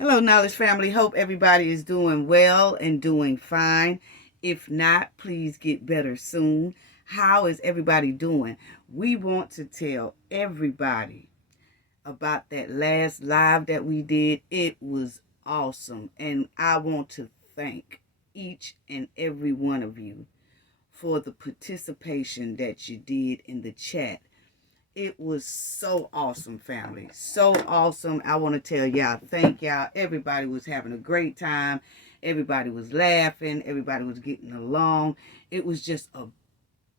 Hello, Knowledge Family. Hope everybody is doing well and doing fine. If not, please get better soon. How is everybody doing? We want to tell everybody about that last live that we did. It was awesome. And I want to thank each and every one of you for the participation that you did in the chat. It was so awesome, family. So awesome. I want to tell y'all, thank y'all. Everybody was having a great time. Everybody was laughing. Everybody was getting along. It was just a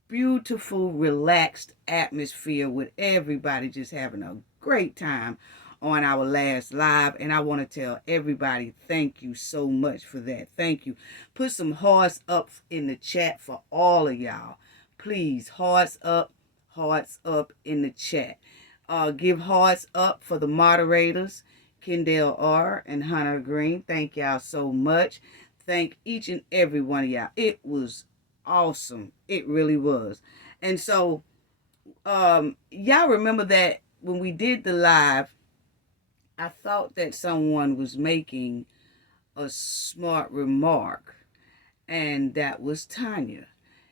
beautiful, relaxed atmosphere with everybody just having a great time on our last live. And I want to tell everybody, thank you so much for that. Thank you. Put some hearts up in the chat for all of y'all. Please, hearts up in the chat. Give hearts up for the moderators, Kendall R. and Hunter Green. Thank y'all so much. Thank each and every one of y'all. It was awesome. It really was. And so, y'all remember that when we did the live, I thought that someone was making a smart remark, and that was Tanya.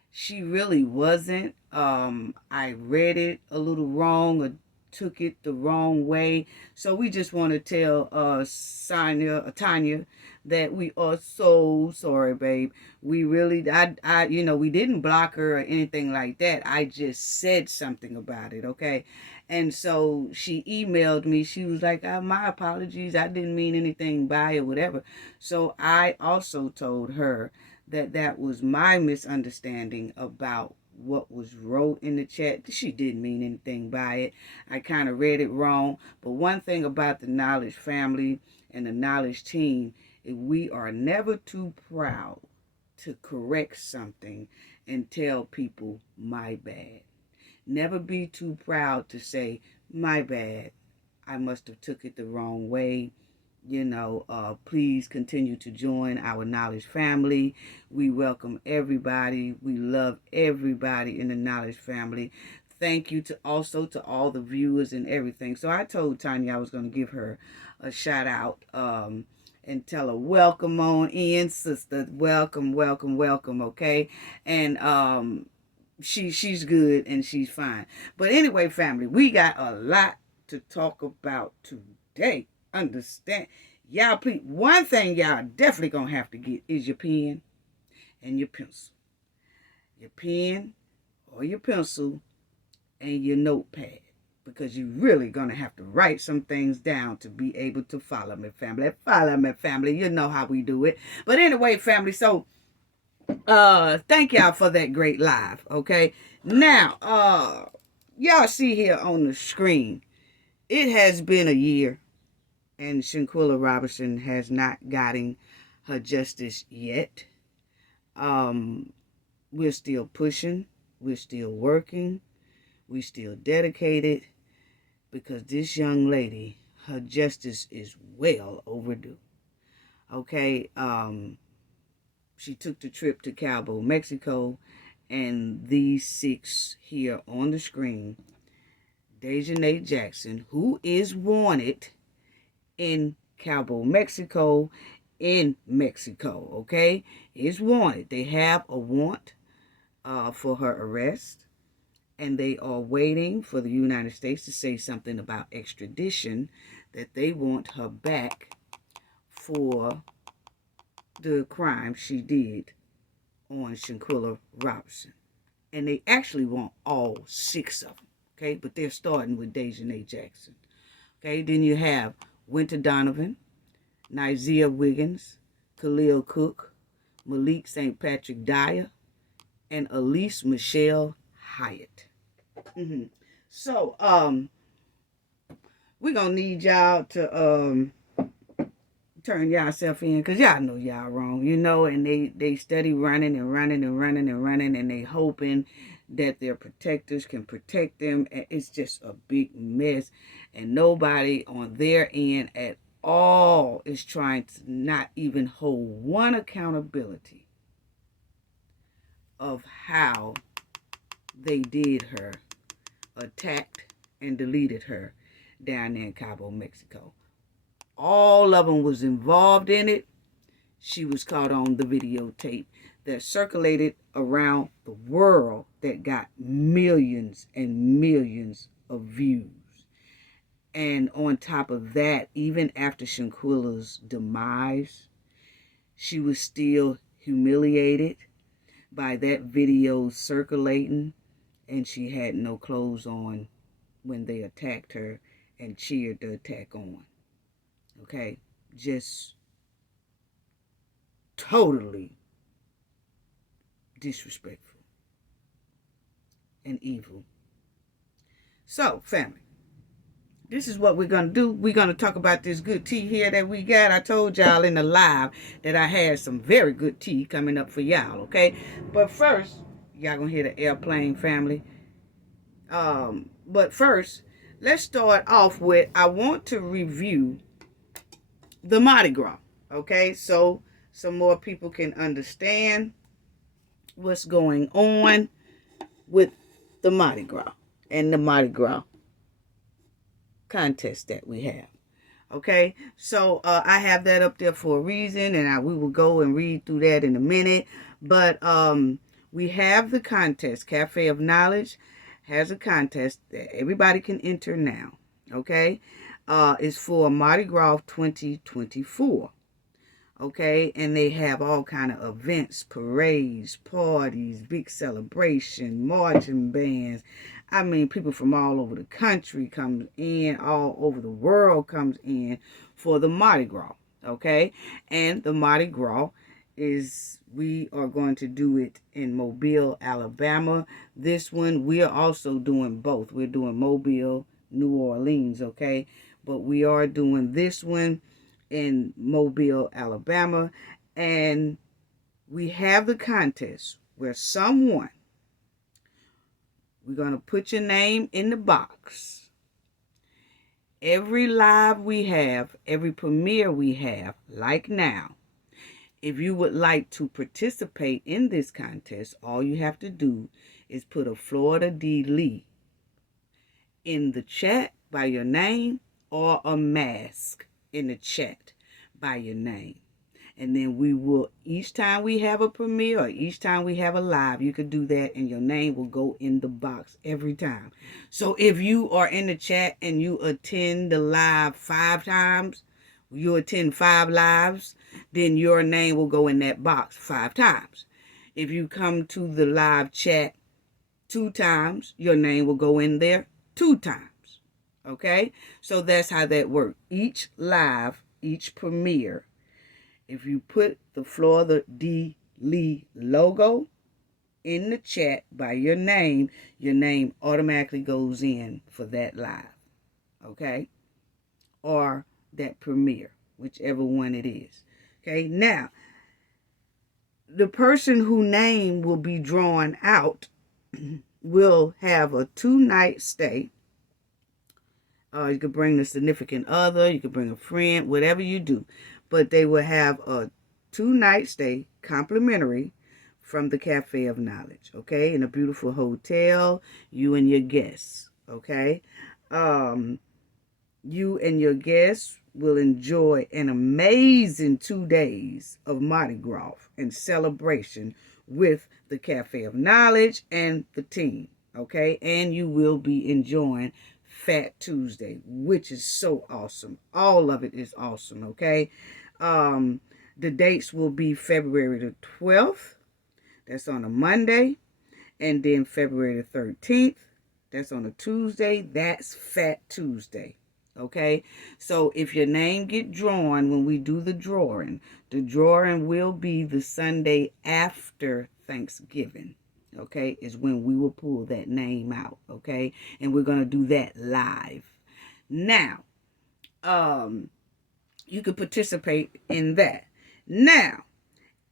She really wasn't. I read it a little wrong or took it the wrong way. So we just want to tell Tanya that we are so sorry, babe. We really, we didn't block her or anything like that. I just said something about it, okay? And so she emailed me. She was like, my apologies. I didn't mean anything by it, whatever. So I also told her that that was my misunderstanding about what was wrote in the chat. She didn't mean anything by it. I kind of read it wrong. But one thing about the Knowledge family and the Knowledge team is we are never too proud to correct something and tell people my bad. Never be too proud to say my bad. I must have took it the wrong way. Please continue to join our Knowledge family. We welcome everybody. We love everybody in the Knowledge family. Thank you to all the viewers and everything. So I told Tanya I was going to give her a shout out and tell her welcome on in, sister. Welcome, welcome, welcome. Okay, and she's good and she's fine. But anyway, family, we got a lot to talk about today. Understand? Y'all, please, one thing y'all definitely gonna have to get is your pen and your pencil. Your pen or your pencil and your notepad. Because you're really gonna have to write some things down to be able to follow me, family. Follow me, family. You know how we do it. But anyway, family, so thank y'all for that great live. Okay. Now, y'all see here on the screen, it has been a year and Shanquella Robinson has not gotten her justice yet. We're still pushing. We're still working. We're still dedicated because this young lady, her justice is well overdue. Okay. She took the trip to Cabo, Mexico, and these 6 here on the screen, Dejanay Jackson, who is wanted in Cabo, Mexico, okay, is wanted. They have a warrant for her arrest, and they are waiting for the United States to say something about extradition, that they want her back for the crime she did on Shanquella Robinson. And they actually want all 6 of them, okay? But they're starting with Dejanay Jackson, okay? Then you have Winter Donovan, Nizia Wiggins, Khalil Cook, Malik St. Patrick Dyer, and Alysse Michelle Hyatt. So, we're going to need y'all to turn yourself in, because y'all know y'all wrong, and they steady running and running and running and running, and they hoping that their protectors can protect them. And it's just a big mess, and nobody on their end at all is trying to not even hold one accountability of how they did her, attacked and deleted her down there in Cabo, Mexico. all of them was involved in it. She was caught on the videotape that circulated around the world that got millions and millions of views. And on top of that, even after Shanquella's demise, she was still humiliated by that video circulating, and she had no clothes on when they attacked her and cheered the attack on. Okay? Just totally disrespectful and evil. So, family, this is what we're going to do. We're going to talk about this good tea here that we got. I told y'all in the live that I had some very good tea coming up for y'all, okay? But first, y'all going to hear the airplane, family. But first, let's start off with, I want to review the Mardi Gras, okay? So some more people can understand what's going on with the Mardi Gras and the Mardi Gras contest that we have. Okay, so I have that up there for a reason, and we will go and read through that in a minute. But we have the contest. Cafe of Knowledge has a contest that everybody can enter now. Okay, it's for Mardi Gras 2024. Okay, and they have all kind of events, parades, parties, big celebration, marching bands. I mean, people from all over the country comes in, all over the world comes in for the Mardi Gras. Okay, and the Mardi Gras is, we are going to do it in Mobile, Alabama. This one, we are also doing both. We're doing Mobile, New Orleans, okay, but we are doing this one in Mobile, Alabama, and we have the contest where someone, we're going to put your name in the box. Every live we have, every premiere we have, like now, if you would like to participate in this contest, all you have to do is put a Florida D. Lee in the chat by your name, or a mask in the chat by your name. And then we will, each time we have a premiere or each time we have a live, you could do that and your name will go in the box every time. So if you are in the chat and you attend the live 5 times, you attend 5 lives, then your name will go in that box 5 times. If you come to the live chat 2 times, your name will go in there 2 times. Okay, so that's how that works. Each live, each premiere, if you put the Florida D. Lee logo in the chat by your name automatically goes in for that live. Okay, or that premiere, whichever one it is. Okay, now, the person whose name will be drawn out will have a 2-night stay. You could bring a significant other, you could bring a friend, whatever you do. But they will have a 2-night stay, complimentary, from the Cafe of Knowledge, okay? In a beautiful hotel, you and your guests, okay? You and your guests will enjoy an amazing 2 days of Mardi Gras and celebration with the Cafe of Knowledge and the team, okay? And you will be enjoying Fat Tuesday, which is so awesome. All of it is awesome, okay? The dates will be February the 12th. That's on a Monday. And then February the 13th. That's on a Tuesday. That's Fat Tuesday, okay? So if your name get drawn when we do the drawing will be the Sunday after Thanksgiving. Okay, is when we will pull that name out, okay? And we're going to do that live. Now, you can participate in that. Now,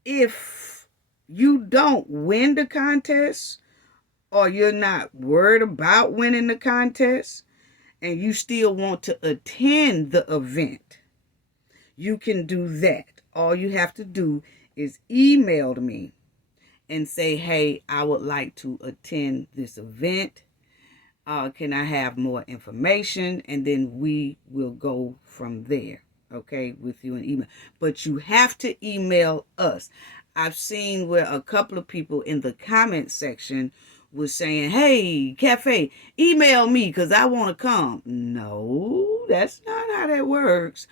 if you don't win the contest, or you're not worried about winning the contest, and you still want to attend the event, you can do that. All you have to do is email me and say, hey, I would like to attend this event. Can I have more information? And then we will go from there. okay, with you an email. But you have to email us. I've seen where a couple of people in the comment section was saying, hey, Cafe, email me because I want to come. No, that's not how that works.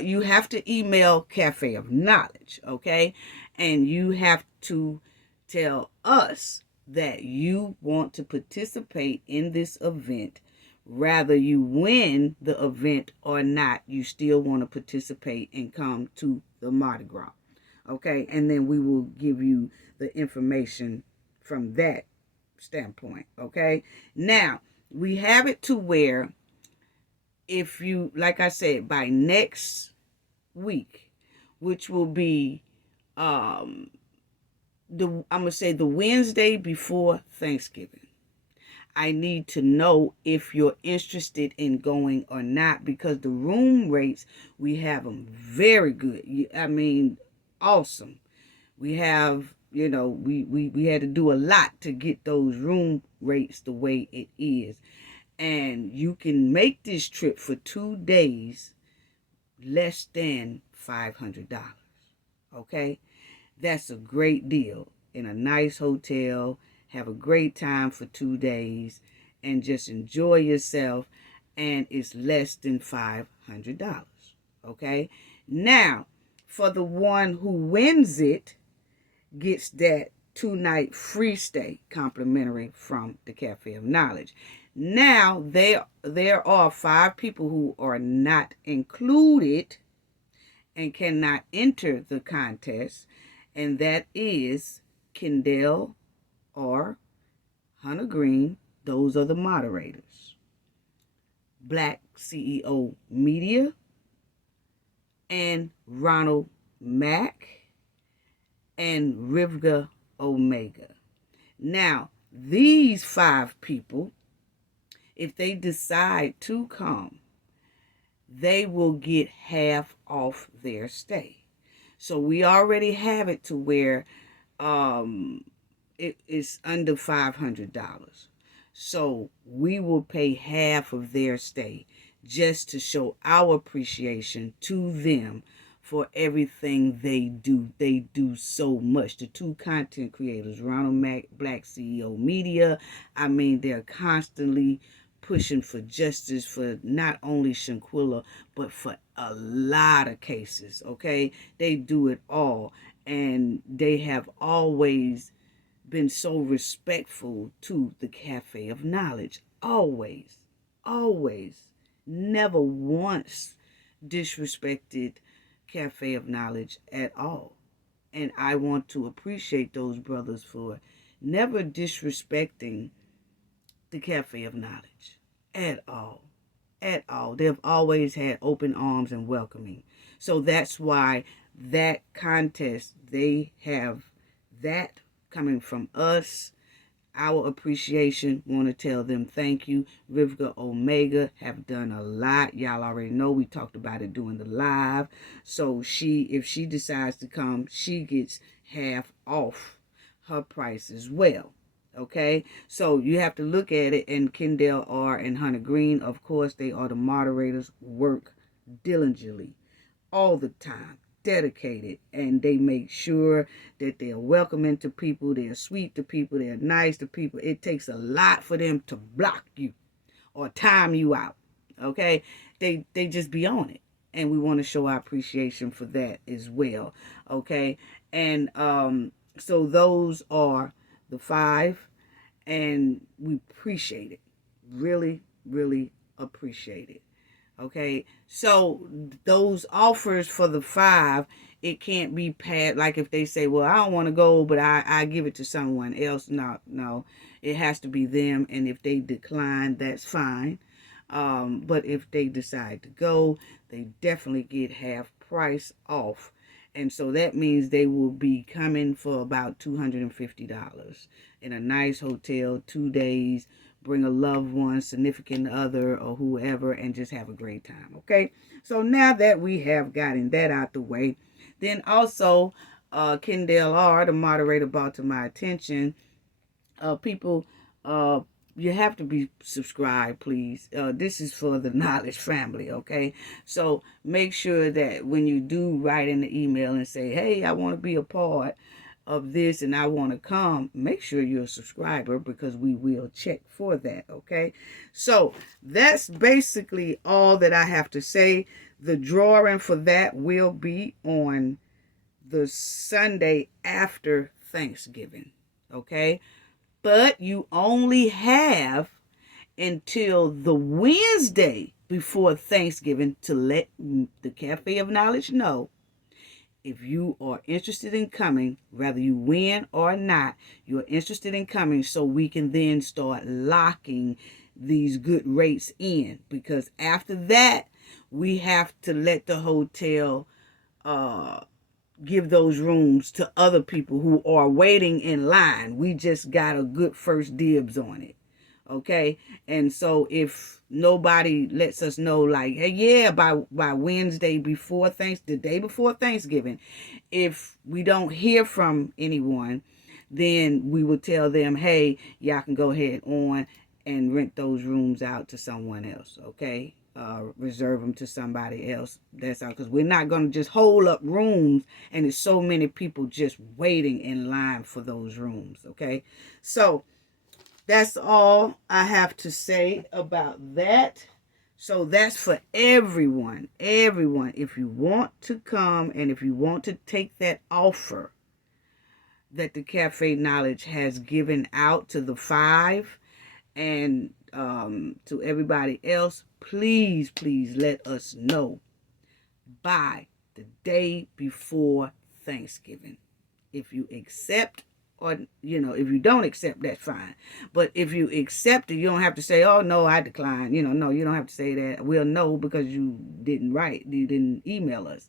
You have to email Cafe of Knowledge, okay? And you have to tell us that you want to participate in this event. Rather you win the event or not, you still want to participate and come to the Mardi Gras. Okay, and then we will give you the information from that standpoint. Okay, now we have it to where if you, like I said, by next week, which will be I'm gonna say the Wednesday before Thanksgiving, I need to know if you're interested in going or not, because the room rates, we have them very good. I mean, awesome. We have, we had to do a lot to get those room rates the way it is. And you can make this trip for 2 days less than $500. Okay? That's a great deal. In a nice hotel, have a great time for 2 days, and just enjoy yourself, and it's less than $500. Okay? Now, for the one who wins it, gets that 2-night free stay complimentary from the Cafe of Knowledge. Now, there are 5 people who are not included and cannot enter the contest, and that is Kendall or Hunter Green. Those are the moderators. Black CEO Media and Ronald Mack and Rivka Omega. Now, these 5 people, if they decide to come, they will get half off their stay. So we already have it to where it is under $500. So we will pay half of their stay just to show our appreciation to them for everything they do. They do so much. The 2 content creators, Ronald Mack, Black CEO Media, I mean, they're constantly pushing for justice for not only Shanquella, but for a lot of cases, okay? They do it all, and they have always been so respectful to the Cafe of Knowledge. Always, always. Never once disrespected Cafe of Knowledge at all. And I want to appreciate those brothers for never disrespecting the Cafe of Knowledge at all. At all. They've always had open arms and welcoming. So that's why that contest, they have that coming from us. Our appreciation, want to tell them thank you. Rivka Omega have done a lot. Y'all already know we talked about it doing the live. So if she decides to come, she gets half off her price as well. Okay, so you have to look at it. And Kendall R. and Hunter Green, of course, they are the moderators, work diligently all the time, dedicated, and they make sure that they're welcoming to people, they're sweet to people, they're nice to people. It takes a lot for them to block you or time you out. Okay, they just be on it, and we want to show our appreciation for that as well. Okay, and so those are the 5, and we appreciate it. Really, really appreciate it. Okay, so those offers for the 5, it can't be passed. Like if they say, well, I don't want to go, but I give it to someone else. No, it has to be them. And if they decline, that's fine. But if they decide to go, they definitely get half price off. And so that means they will be coming for about $250 in a nice hotel, 2 days. Bring a loved one, significant other, or whoever, and just have a great time. Okay, so now that we have gotten that out the way, then also Kendall R., the moderator, brought to my attention people you have to be subscribed, please. This is for the Knowledge family, okay? So make sure that when you do write in the email and say, hey, I want to be a part of this and I want to come, make sure you're a subscriber, because we will check for that, okay? So that's basically all that I have to say. The drawing for that will be on the Sunday after Thanksgiving, okay? But you only have until the Wednesday before Thanksgiving to let the Cafe of Knowledge know if you are interested in coming, whether you win or not, you're interested in coming, so we can then start locking these good rates in. Because after that, we have to let the hotel give those rooms to other people who are waiting in line. We just got a good first dibs on it. Okay, and so if nobody lets us know, like, hey, yeah, by Wednesday before the day before Thanksgiving, if we don't hear from anyone, then we will tell them, hey, y'all can go ahead on and rent those rooms out to someone else. Okay, reserve them to somebody else. That's all, because we're not going to just hold up rooms and there's so many people just waiting in line for those rooms. Okay, so that's all I have to say about that. So that's for everyone. Everyone, if you want to come and if you want to take that offer that the Cafe Knowledge has given out to the 5 and to everybody else, please, please let us know by the day before Thanksgiving. If you accept, or, if you don't accept, that's fine. But if you accept it, you don't have to say, oh, no, I decline. No, you don't have to say that. We'll know because you didn't email us.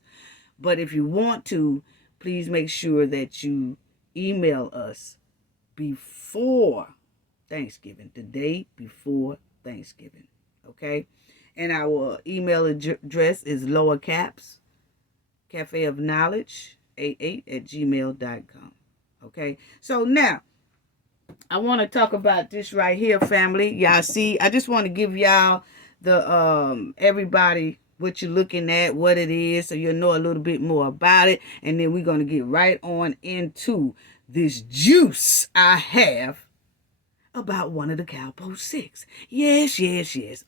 But if you want to, please make sure that you email us before Thanksgiving, the day before Thanksgiving, okay? And our email address is lower caps, Cafe of Knowledge 88@gmail.com. Okay, so now I want to talk about this right here, family. Y'all see, I just want to give y'all the everybody what you're looking at, what it is, so you'll know a little bit more about it, and then we're going to get right on into this juice I have about one of the Cowboy 6. Yes.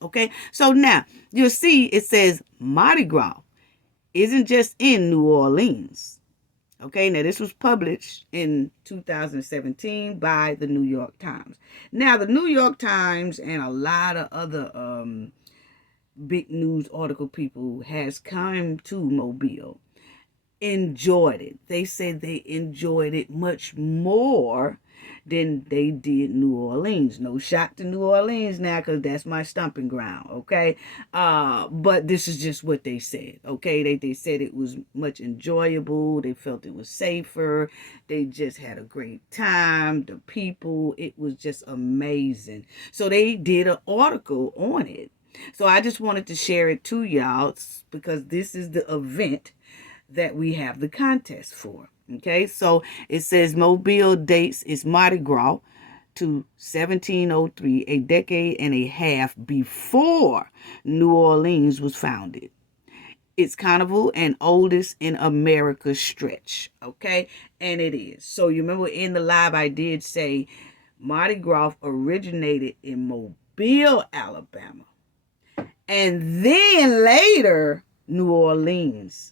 Okay, so now you'll see it says Mardi Gras isn't just in New Orleans. Okay, now this was published in 2017 by the New York Times. Now, the New York Times and a lot of other big news article people has come to Mobile, enjoyed it. They said they enjoyed it much more than they did New Orleans. No shot to New Orleans now, because that's my stomping ground, okay? But this is just what they said, okay? They said it was much enjoyable. They felt it was safer. They just had a great time. The people, it was just amazing. So they did an article on it. So I just wanted to share it to y'all, because this is the event that we have the contest for. Okay, so it says Mobile dates its Mardi Gras to 1703, a decade and a half before New Orleans was founded. Its carnival and oldest in America stretch. Okay, and it is. So you remember in the live I did say Mardi Gras originated in Mobile, Alabama, and then later New Orleans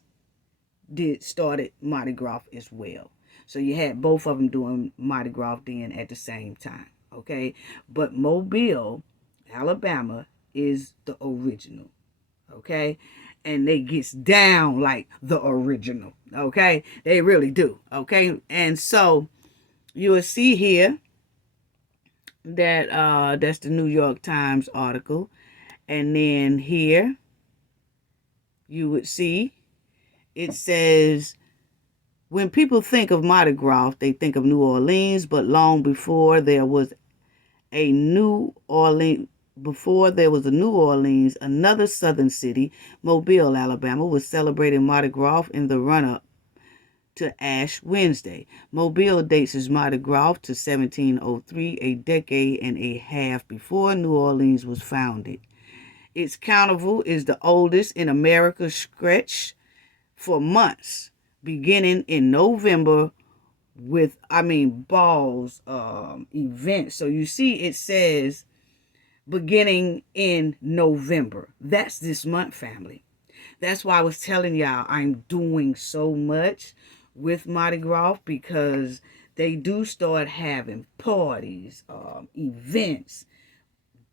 started Mardi Gras as well. So you had both of them doing Mardi Gras then at the same time, okay? But Mobile, Alabama is the original, okay? And they gets down like the original, okay? They really do, okay? And so you will see here that that's the New York Times article. And then here you would see it says, when people think of Mardi Gras, they think of New Orleans, but long before there was a New Orleans, another southern city, Mobile, Alabama, was celebrating Mardi Gras in the run-up to Ash Wednesday. Mobile dates its Mardi Gras to 1703, a decade and a half before New Orleans was founded. Its carnival is the oldest in America, stretched for months, beginning in November with, balls, events. So you see it says beginning in November. That's this month, family. That's why I was telling y'all I'm doing so much with Mardi Gras, because they do start having parties, events,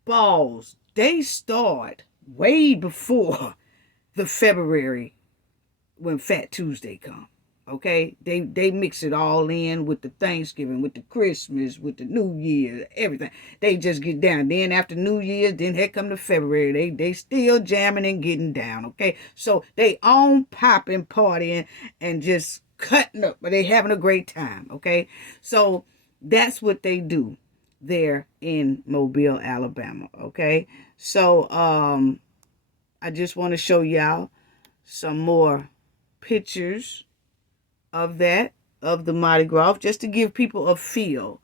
balls. They start way before the February when Fat Tuesday come. Okay, they mix it all in with the Thanksgiving, with the Christmas, with the New Year, everything. They just get down. Then after New Year, then here come the February. They still jamming and getting down. Okay, so they on popping, partying, and just cutting up, but they having a great time. Okay, so that's what they do there in Mobile, Alabama. Okay, so I just want to show y'all some more pictures of that, of the Mardi Gras, just to give people a feel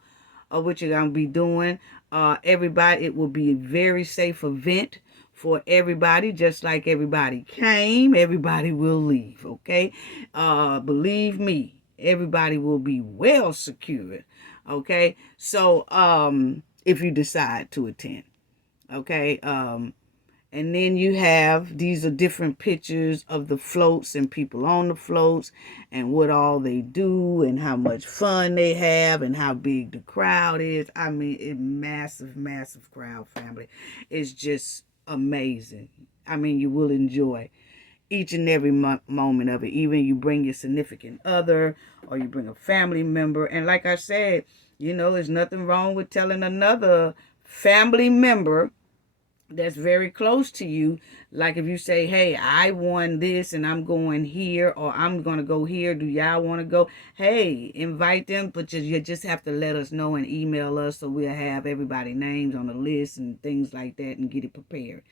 of what you're going to be doing. Everybody, it will be a very safe event for everybody. Just like everybody came, everybody will leave, okay? Believe me, everybody will be well secured, okay? So if you decide to attend, okay? And then you have, these are different pictures of the floats and people on the floats and what all they do and how much fun they have and how big the crowd is. I mean, it's massive, massive crowd, family. It's just amazing. I mean, you will enjoy each and every moment of it. Even you bring your significant other or you bring a family member. And like I said, there's nothing wrong with telling another family member that's very close to you. Like if you say, hey, I won this and I'm going here, or I'm going to go here, do y'all want to go? Hey, invite them, but you just have to let us know and email us, so we'll have everybody's names on the list and things like that and get it prepared.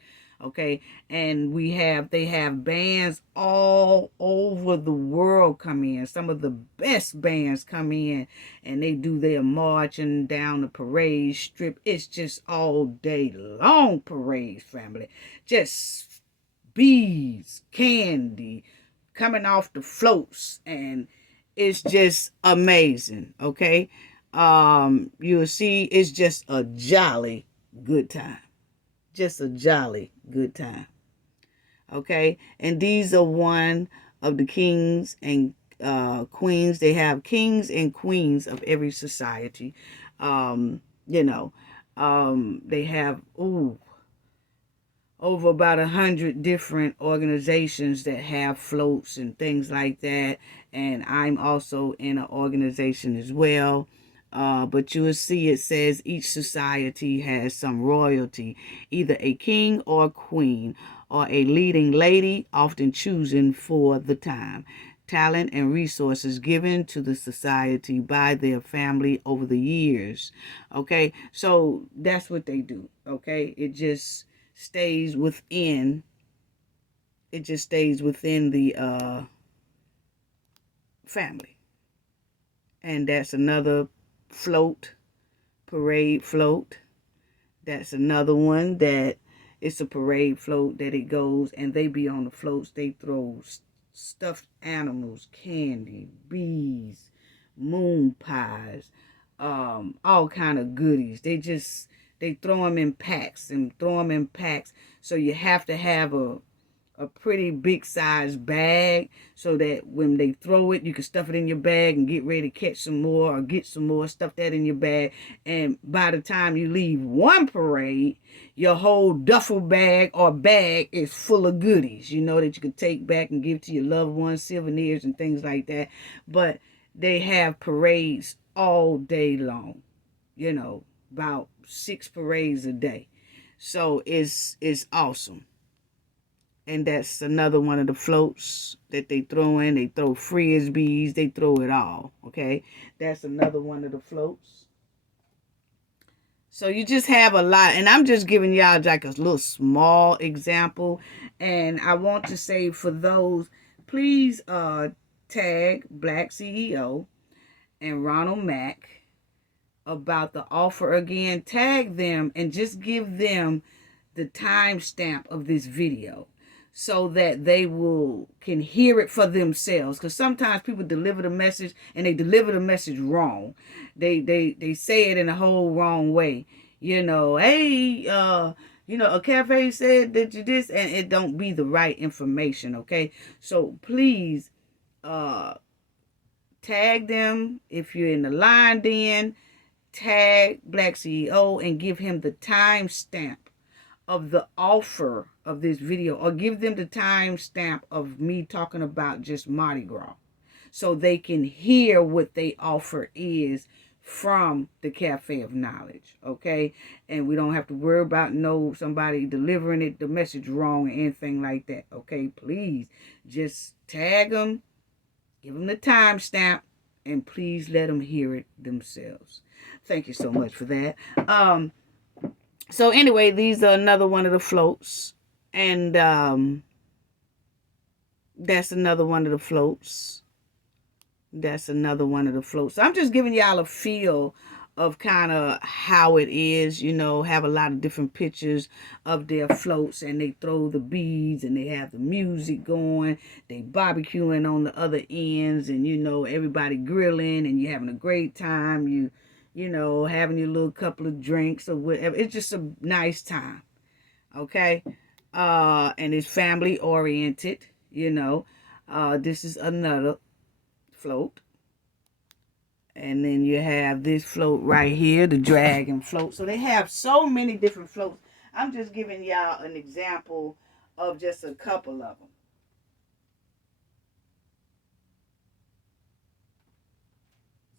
Okay, and they have bands all over the world come in. Some of the best bands come in, and they do their marching down the parade strip. It's just all day long parades, family. Just beads, candy coming off the floats, and it's just amazing. Okay, you'll see it's just a jolly good time. Just a jolly good time. Okay, and these are one of the kings and queens. They have kings and queens of every society. They have over about 100 different organizations that have floats and things like that. And I'm also in an organization as well. But you will see it says each society has some royalty, either a king or queen, or a leading lady, often chosen for the time, talent, and resources given to the society by their family over the years. Okay, so that's what they do. Okay, it just stays within. It just stays within the family, and that's another parade float. That's another one that it's a parade float that it goes, and they be on the floats. They throw stuffed animals, candy, bees, moon pies, all kind of goodies. They throw them in packs. So you have to have a pretty big size bag, so that when they throw it, you can stuff it in your bag and get ready to catch some more or get some more, stuff that in your bag. And by the time you leave one parade, your whole duffel bag or bag is full of goodies, that you can take back and give to your loved ones, souvenirs and things like that. But they have parades all day long, about 6 parades a day. So it's awesome. And that's another one of the floats that they throw in. They throw frisbees. They throw it all. Okay. That's another one of the floats. So you just have a lot. And I'm just giving y'all like a little small example. And I want to say for those, please tag Black CEO and Ronald Mack about the offer again. Tag them and just give them the timestamp of this video so that they can hear it for themselves, because sometimes people deliver the message and they deliver the message wrong. They say it in a whole wrong way. Hey, a cafe said that you this, and it don't be the right information. Okay, so please tag them if you're in the line. Then tag Black CEO and give him the timestamp of the offer of this video, or give them the timestamp of me talking about just Mardi Gras, so they can hear what they offer is from the Cafe of Knowledge. Okay, and we don't have to worry about somebody delivering the message wrong or anything like that. Okay, please just tag them, give them the timestamp, and please let them hear it themselves. Thank you so much for that. So anyway, these are another one of the floats. And that's another one of the floats. That's another one of the floats. So I'm just giving y'all a feel of kind of how it is, have a lot of different pictures of their floats, and they throw the beads and they have the music going. They barbecuing on the other ends, and everybody grilling, and you're having a great time. Having your little couple of drinks or whatever. It's just a nice time. Okay. And it's family oriented, this is another float. And then you have this float right here, the dragon float. So they have so many different floats. I'm just giving y'all an example of just a couple of them.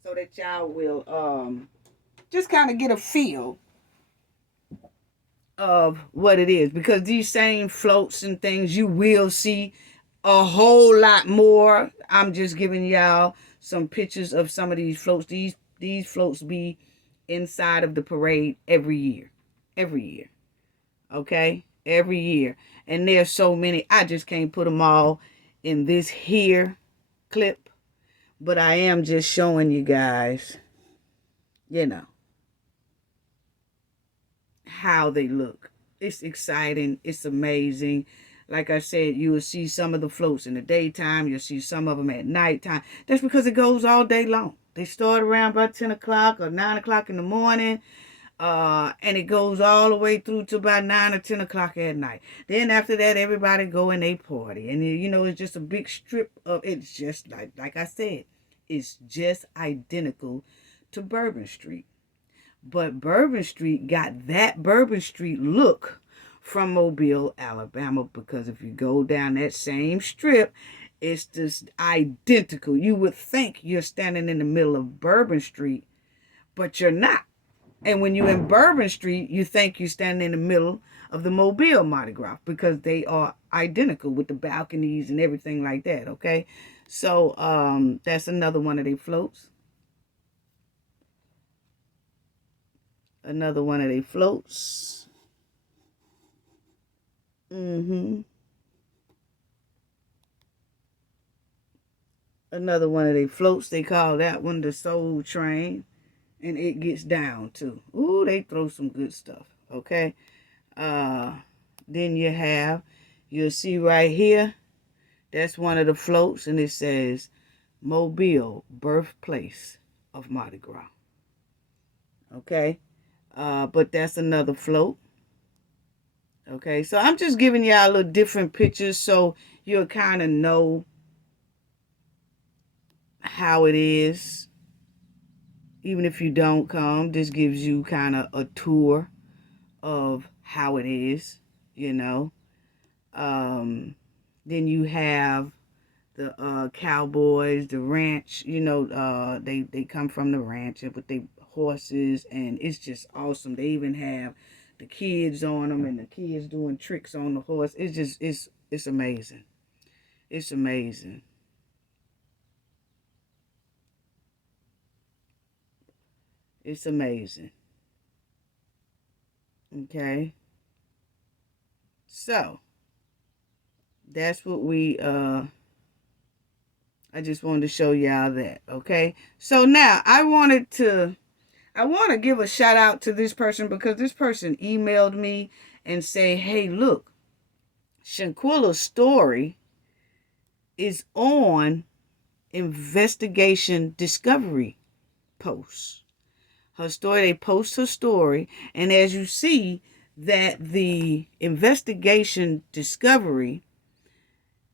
So that y'all will just kind of get a feel of what it is. Because these same floats and things, you will see a whole lot more. I'm just giving y'all some pictures of some of these floats. These floats be inside of the parade every year. Every year. Okay? Every year. And there's so many. I just can't put them all in this here clip. But I am just showing you guys, how they look. It's exciting. It's amazing. Like I said, you will see some of the floats in the daytime. You'll see some of them at nighttime. That's because it goes all day long. They start around about 10 o'clock or 9 o'clock in the morning. And it goes all the way through to about 9 or 10 o'clock at night. Then after that, everybody go and they party. And, it's just a big strip of, it's just like I said, it's just identical to Bourbon Street. But Bourbon Street got that Bourbon Street look from Mobile, Alabama, because if you go down that same strip, it's just identical. You would think you're standing in the middle of Bourbon Street, but you're not. And when you're in Bourbon Street, you think you're standing in the middle of the Mobile Mardi Gras, because they are identical with the balconies and everything like that, okay? So that's another one of their floats. Another one of their floats. Another one of their floats. They call that one the Soul Train. And it gets down too. Ooh, they throw some good stuff. Okay. Then you'll see right here, that's one of the floats, and it says Mobile, birthplace of Mardi Gras. Okay. But that's another float. Okay, so I'm just giving y'all a little different pictures so you'll kind of know how it is. Even if you don't come, this gives you kind of a tour of how it is, Then you have the cowboys, the ranch, they come from the ranch with their horses, and it's just awesome. They even have the kids on them, and the kids doing tricks on the horse. It's just, it's amazing. It's amazing. It's amazing. Okay. So, that's what we I just wanted to show y'all that, okay? So now I want to give a shout out to this person because this person emailed me and say, hey, look, Shanquella's story is on investigation discovery posts. Her story, they post her story, and as you see that the investigation discovery,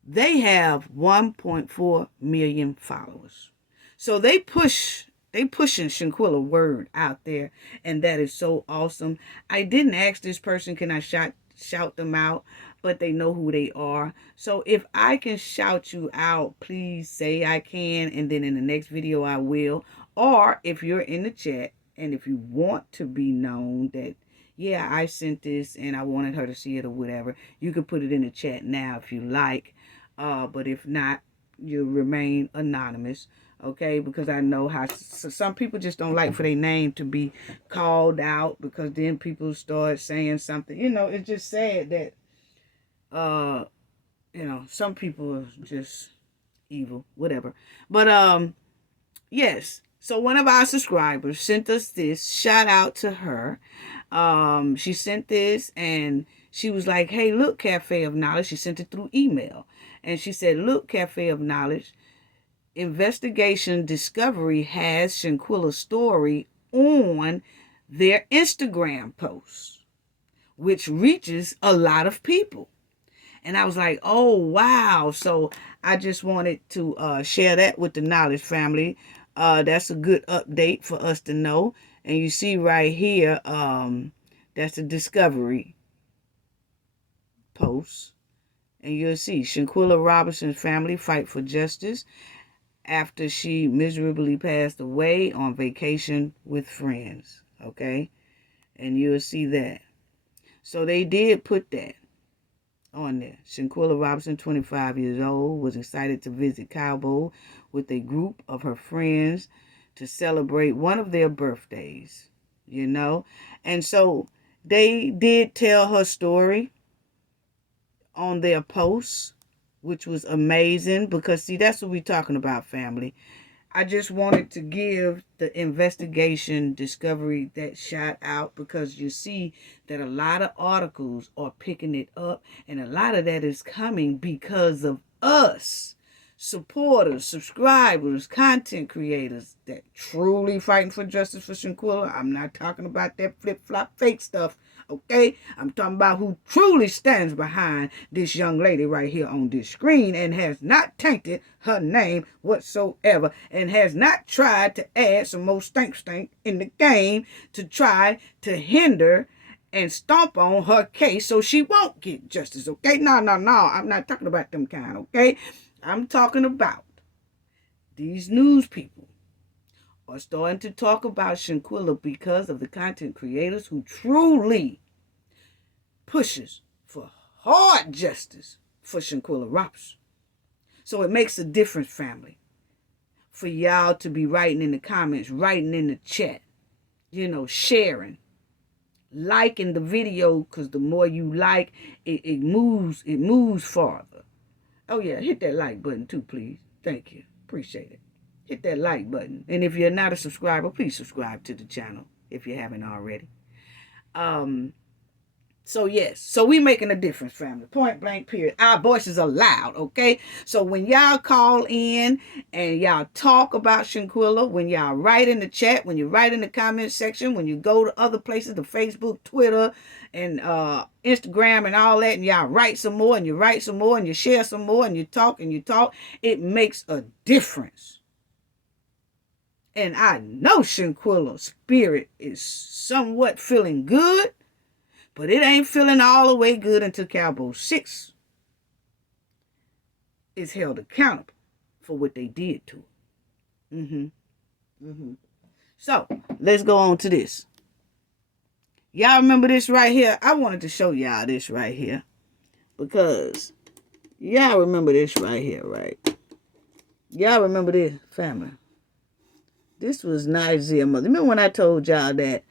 they have 1.4 million followers. So they pushing Shanquella word out there, and that is so awesome. I didn't ask this person, can I shout them out, but they know who they are. So if I can shout you out, please say I can, and then in the next video I will. Or if you're in the chat and if you want to be known that, yeah, I sent this and I wanted her to see it or whatever, you can put it in the chat now if you like. But if not, you'll remain anonymous, okay? Because I know how some people just don't like for their name to be called out, because then people start saying something. You know, it's just sad that, you know, some people are just evil, whatever. But, yes. So one of our subscribers sent us this. Shout out to her. She sent this and she was like, hey, look, Cafe of Knowledge. She sent it through email. And she said, look, Cafe of Knowledge, Investigation Discovery has Shanquella's story on their Instagram posts, which reaches a lot of people. And I was like, oh, wow. So I just wanted to share that with the Knowledge family. That's a good update for us to know. And you see right here, that's the Discovery post. And you'll see Shanquella Robinson's family fight for justice after she miserably passed away on vacation with friends. Okay? And you'll see that. So they did put that on there. Shanquella Robinson, 25 years old, was excited to visit Cabo with a group of her friends to celebrate one of their birthdays, you know. And so they did tell her story on their posts, which was amazing because, see, that's what we're talking about, family. I just wanted to give the investigation discovery that shout out because you see that a lot of articles are picking it up, and a lot of that is coming because of us, supporters, subscribers, content creators that truly fighting for justice for Shanquella. I'm not talking about that flip-flop fake stuff, okay? I'm talking about who truly stands behind this young lady right here on this screen and has not tainted her name whatsoever and has not tried to add some more stink in the game to try to hinder and stomp on her case so she won't get justice, okay? No. I'm not talking about them kind, okay? I'm talking about these news people are starting to talk about Shanquella because of the content creators who truly pushes for hard justice for Shanquella Robinson. So it makes a difference, family, for y'all to be writing in the comments, writing in the chat, you know, sharing, liking the video, because the more you like, it moves farther. Oh, yeah, hit that like button too, please. Thank you. Appreciate it. Hit that like button. And if you're not a subscriber, please subscribe to the channel if you haven't already. So, yes. So, we making a difference, family. Point blank, period. Our voices are loud, okay? So, when y'all call in and y'all talk about Shanquella, when y'all write in the chat, when you write in the comment section, when you go to other places, to Facebook, Twitter, and Instagram and all that, and y'all write some more, and you write some more, and you share some more, and you talk, it makes a difference. And I know Shanquella's spirit is somewhat feeling good, but it ain't feeling all the way good until Cabo 6 is held accountable for what they did to her. So, let's go on to this. Y'all remember this right here? I wanted to show y'all this right here. Because y'all remember this right here, right? Y'all remember this, family? This was Nigeria mother. Remember when I told y'all that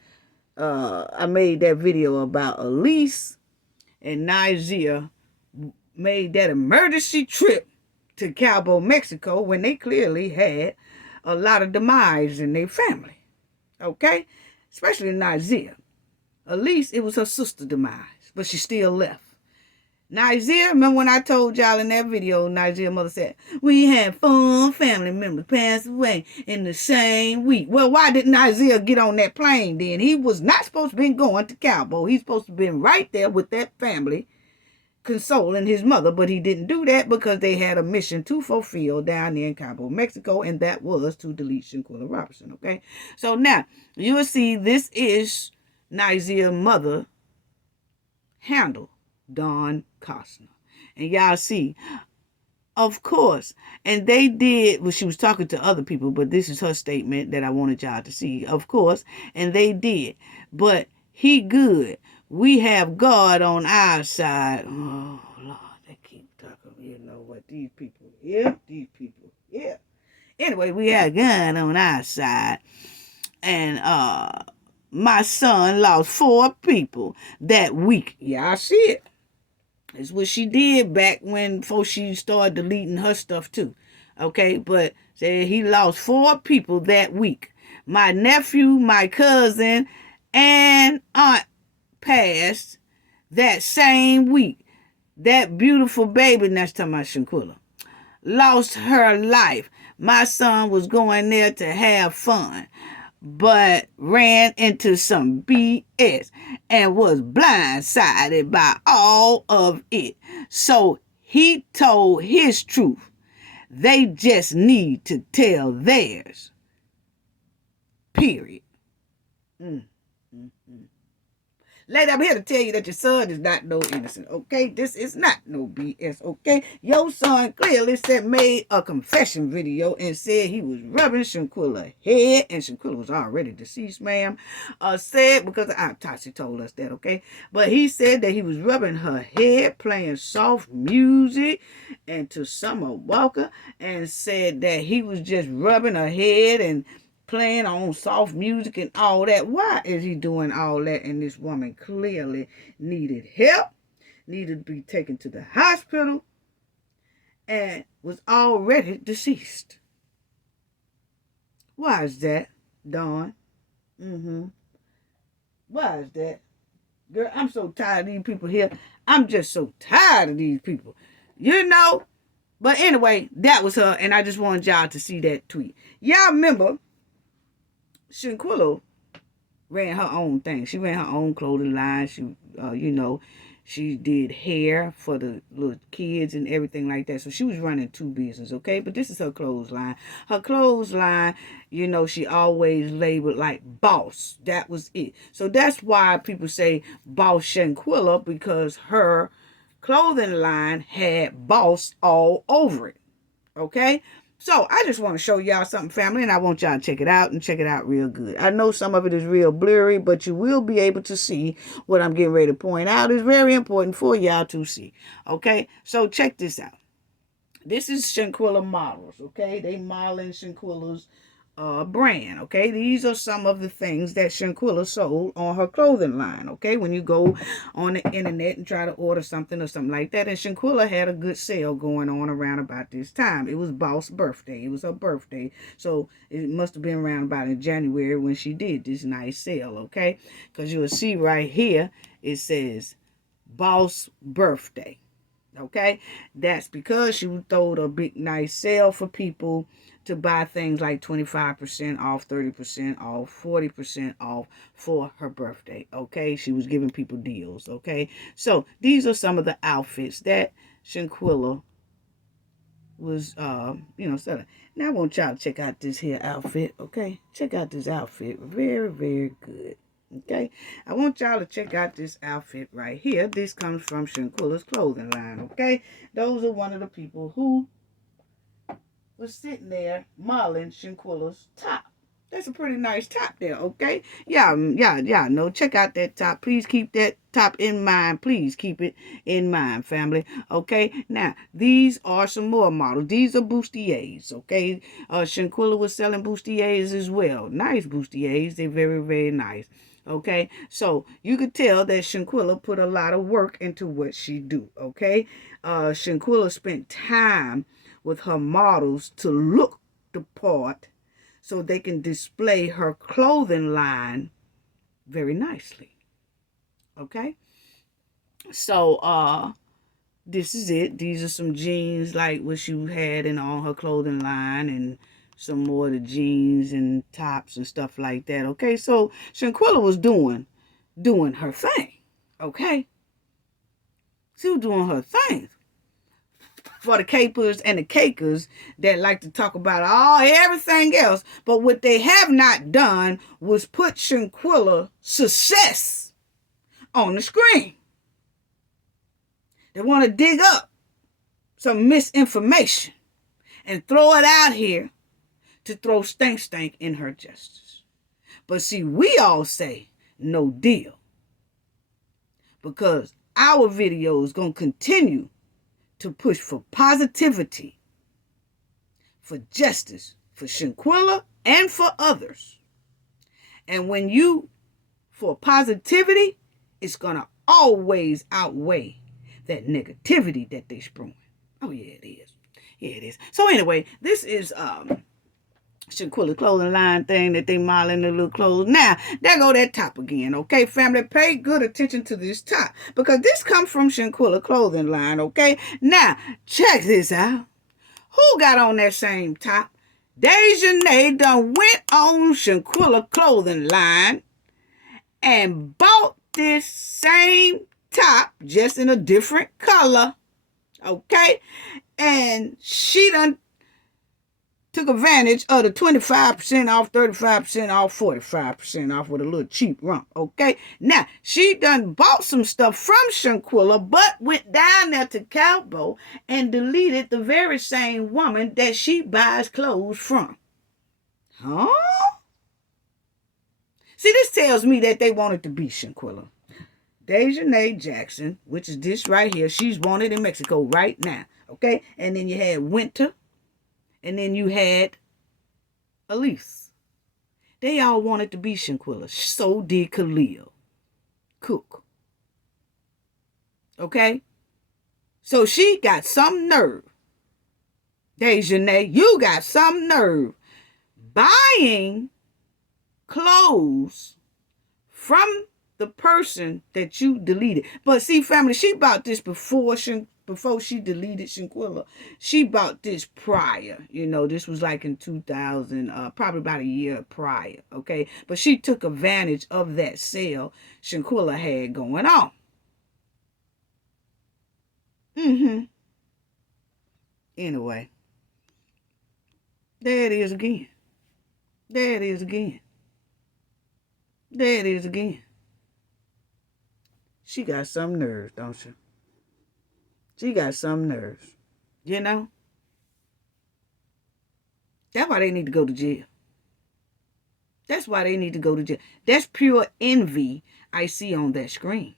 I made that video about Alysse and Nigeria made that emergency trip to Cabo, Mexico, when they clearly had a lot of demise in their family. Okay? Especially Nazia. Alysse, it was her sister demise, but she still left. Nazia, remember when I told y'all in that video, Nazia's mother said, we had 4 family members pass away in the same week. Well, why didn't Nazia get on that plane then? He was not supposed to be going to Cabo. He's supposed to have been right there with that family, consoling his mother, but he didn't do that because they had a mission to fulfill down there in Cabo, Mexico, and that was to delete Shanquella Robinson, okay? So now, you will see this is Nazia's mother handle Don Costner. And y'all see, of course, and they did, well, she was talking to other people, but this is her statement that I wanted y'all to see, of course, and they did. But he good. We have God on our side. Oh, Lord, they keep talking. You know what? These people here, Anyway, we have God on our side. And, my son lost 4 people that week. Y'all see it. It's what she did back before she started deleting her stuff too. Okay, but said he lost 4 people that week. My nephew, my cousin, and aunt passed that same week. That beautiful baby, that's talking about Shanquella, lost her life. My son was going there to have fun, but ran into some BS and was blindsided by all of it. So he told his truth. They just need to tell theirs. Period. Lady, I'm here to tell you that your son is not no innocent, okay? This is not no BS, okay? Your son clearly made a confession video and said he was rubbing Shanquella's head, and Shanquella was already deceased, ma'am. Said, because Tasha told us that, okay? But he said that he was rubbing her head, playing soft music, and to Summer Walker, and said that he was just rubbing her head and playing on soft music and all that. Why is he doing all that? And this woman clearly needed help, needed to be taken to the hospital, and was already deceased. Why is that, Dawn? Why is that? Girl, I'm so tired of these people here. I'm just so tired of these people. You know? But anyway, that was her, and I just wanted y'all to see that tweet. Y'all remember Shanquella ran her own thing. She ran her own clothing line. She, she did hair for the little kids and everything like that. So she was running 2 businesses, okay? But this is her clothes line. Her clothes line, she always labeled like boss. That was it. So that's why people say boss Shanquella, because her clothing line had boss all over it, okay? So I just want to show y'all something, family, and I want y'all to check it out and check it out real good. I know some of it is real blurry, but you will be able to see what I'm getting ready to point out. Is very important for y'all to see. Okay, so check this out. This is Shanquella models. Okay, they modeling Shanquella's brand. Okay, these are some of the things that Shanquella sold on her clothing line. Okay, when you go on the internet and try to order something or something like that, and Shanquella had a good sale going on around about this time. It was Boss' birthday. It was her birthday, so it must have been around about in January when she did this nice sale. Okay, because you'll see right here it says Boss birthday. Okay, that's because she throwed a big nice sale for people to buy things like 25% off, 30% off, 40% off for her birthday. Okay, she was giving people deals. Okay, so these are some of the outfits that Shanquella was selling. Now I want y'all to check out this here outfit. Okay, check out this outfit. Very, very good. Okay, I want y'all to check out this outfit right here. This comes from Shanquella's clothing line. Okay, those are one of the people who was sitting there modeling Shanquella's top. That's a pretty nice top there. Okay, yeah, no, check out that top. Please keep that top in mind. Please keep it in mind, family. Okay, now these are some more models. These are bustiers. Okay, Shanquella was selling bustiers as well. Nice bustiers. They're very, very nice. Okay, so you could tell that Shanquella put a lot of work into what she do. Okay, Shanquella spent time with her models to look the part so they can display her clothing line very nicely. Okay? So, this is it. These are some jeans like what she had in all her clothing line, and some more of the jeans and tops and stuff like that. Okay, so Shanquella was doing her thing. Okay, she was doing her thing for the capers and the cakers that like to talk about everything else. But what they have not done was put Shanquella's success on the screen. They want to dig up some misinformation and throw it out here to throw stink in her justice. But see, we all say no deal, because our video is going to continue to push for positivity, for justice, for Shanquella and for others. And when you for positivity, it's going to always outweigh that negativity that they sprung. Oh, yeah, it is. Yeah, it is. So anyway, this is Shanquella's clothing line thing that they modeling the little clothes. Now, there go that top again, okay, family? Pay good attention to this top, because this comes from Shanquella's clothing line, okay? Now, check this out. Who got on that same top? Dejanay done went on Shanquella's clothing line and bought this same top, just in a different color, okay? And she done took advantage of the 25% off, 35% off, 45% off with a little cheap rump, okay? Now, she done bought some stuff from Shanquella, but went down there to Cowboy and deleted the very same woman that she buys clothes from. Huh? See, this tells me that they wanted to be Shanquella. Dejanay Jackson, which is this right here, she's wanted in Mexico right now, okay? And then you had Winter, and then you had Alysse. They all wanted to be Shanquella. So did Khalil Cook. Okay? So she got some nerve. Dejanay, you got some nerve buying clothes from the person that you deleted. But see, family, she bought this before she deleted Shanquella. She bought this prior. You know, this was like in 2000, probably about a year prior, okay? But she took advantage of that sale Shanquella had going on. Anyway, there it is again. There it is again. There it is again. She got some nerves, don't she? She got some nerves. You know? That's why they need to go to jail. That's why they need to go to jail. That's pure envy I see on that screen.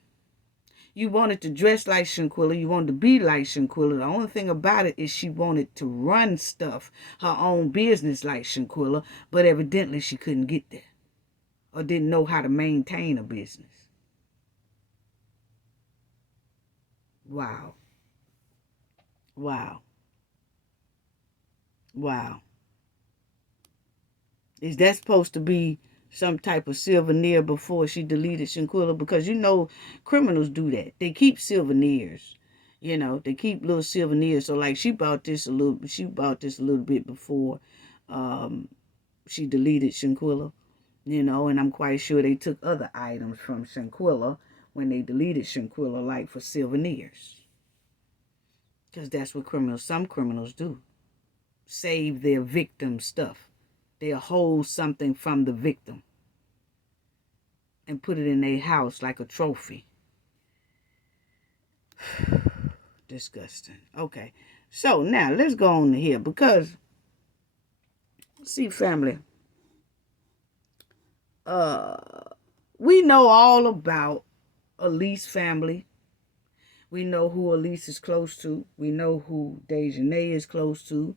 You wanted to dress like Shanquella. You wanted to be like Shanquella. The only thing about it is she wanted to run stuff, her own business like Shanquella, but evidently she couldn't get there or didn't know how to maintain a business. Wow. Wow. Wow. Is that supposed to be some type of souvenir before she deleted Shanquella? Because you know criminals do that. They keep souvenirs. You know, they keep little souvenirs. So like she bought this a little bit before she deleted Shanquella. You know, and I'm quite sure they took other items from Shanquella when they deleted Shanquella, like for souvenirs. Because that's what some criminals do. Save their victim stuff. They'll hold something from the victim and put it in their house like a trophy. Disgusting. Okay. So now let's go on to here, because see, family, we know all about Alysse family. We know who Alysse is close to. We know who Dejanay is close to.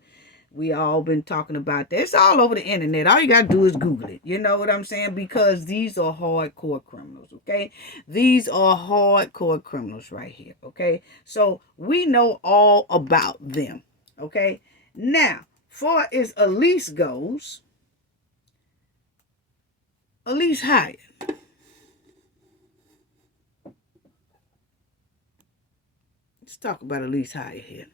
We all been talking about that. It's all over the internet. All you got to do is Google it. You know what I'm saying? Because these are hardcore criminals, okay? These are hardcore criminals right here, okay? So we know all about them, okay? Now, far as Alysse goes, Alysse Hyatt. Let's talk about Alysse Hyatt here,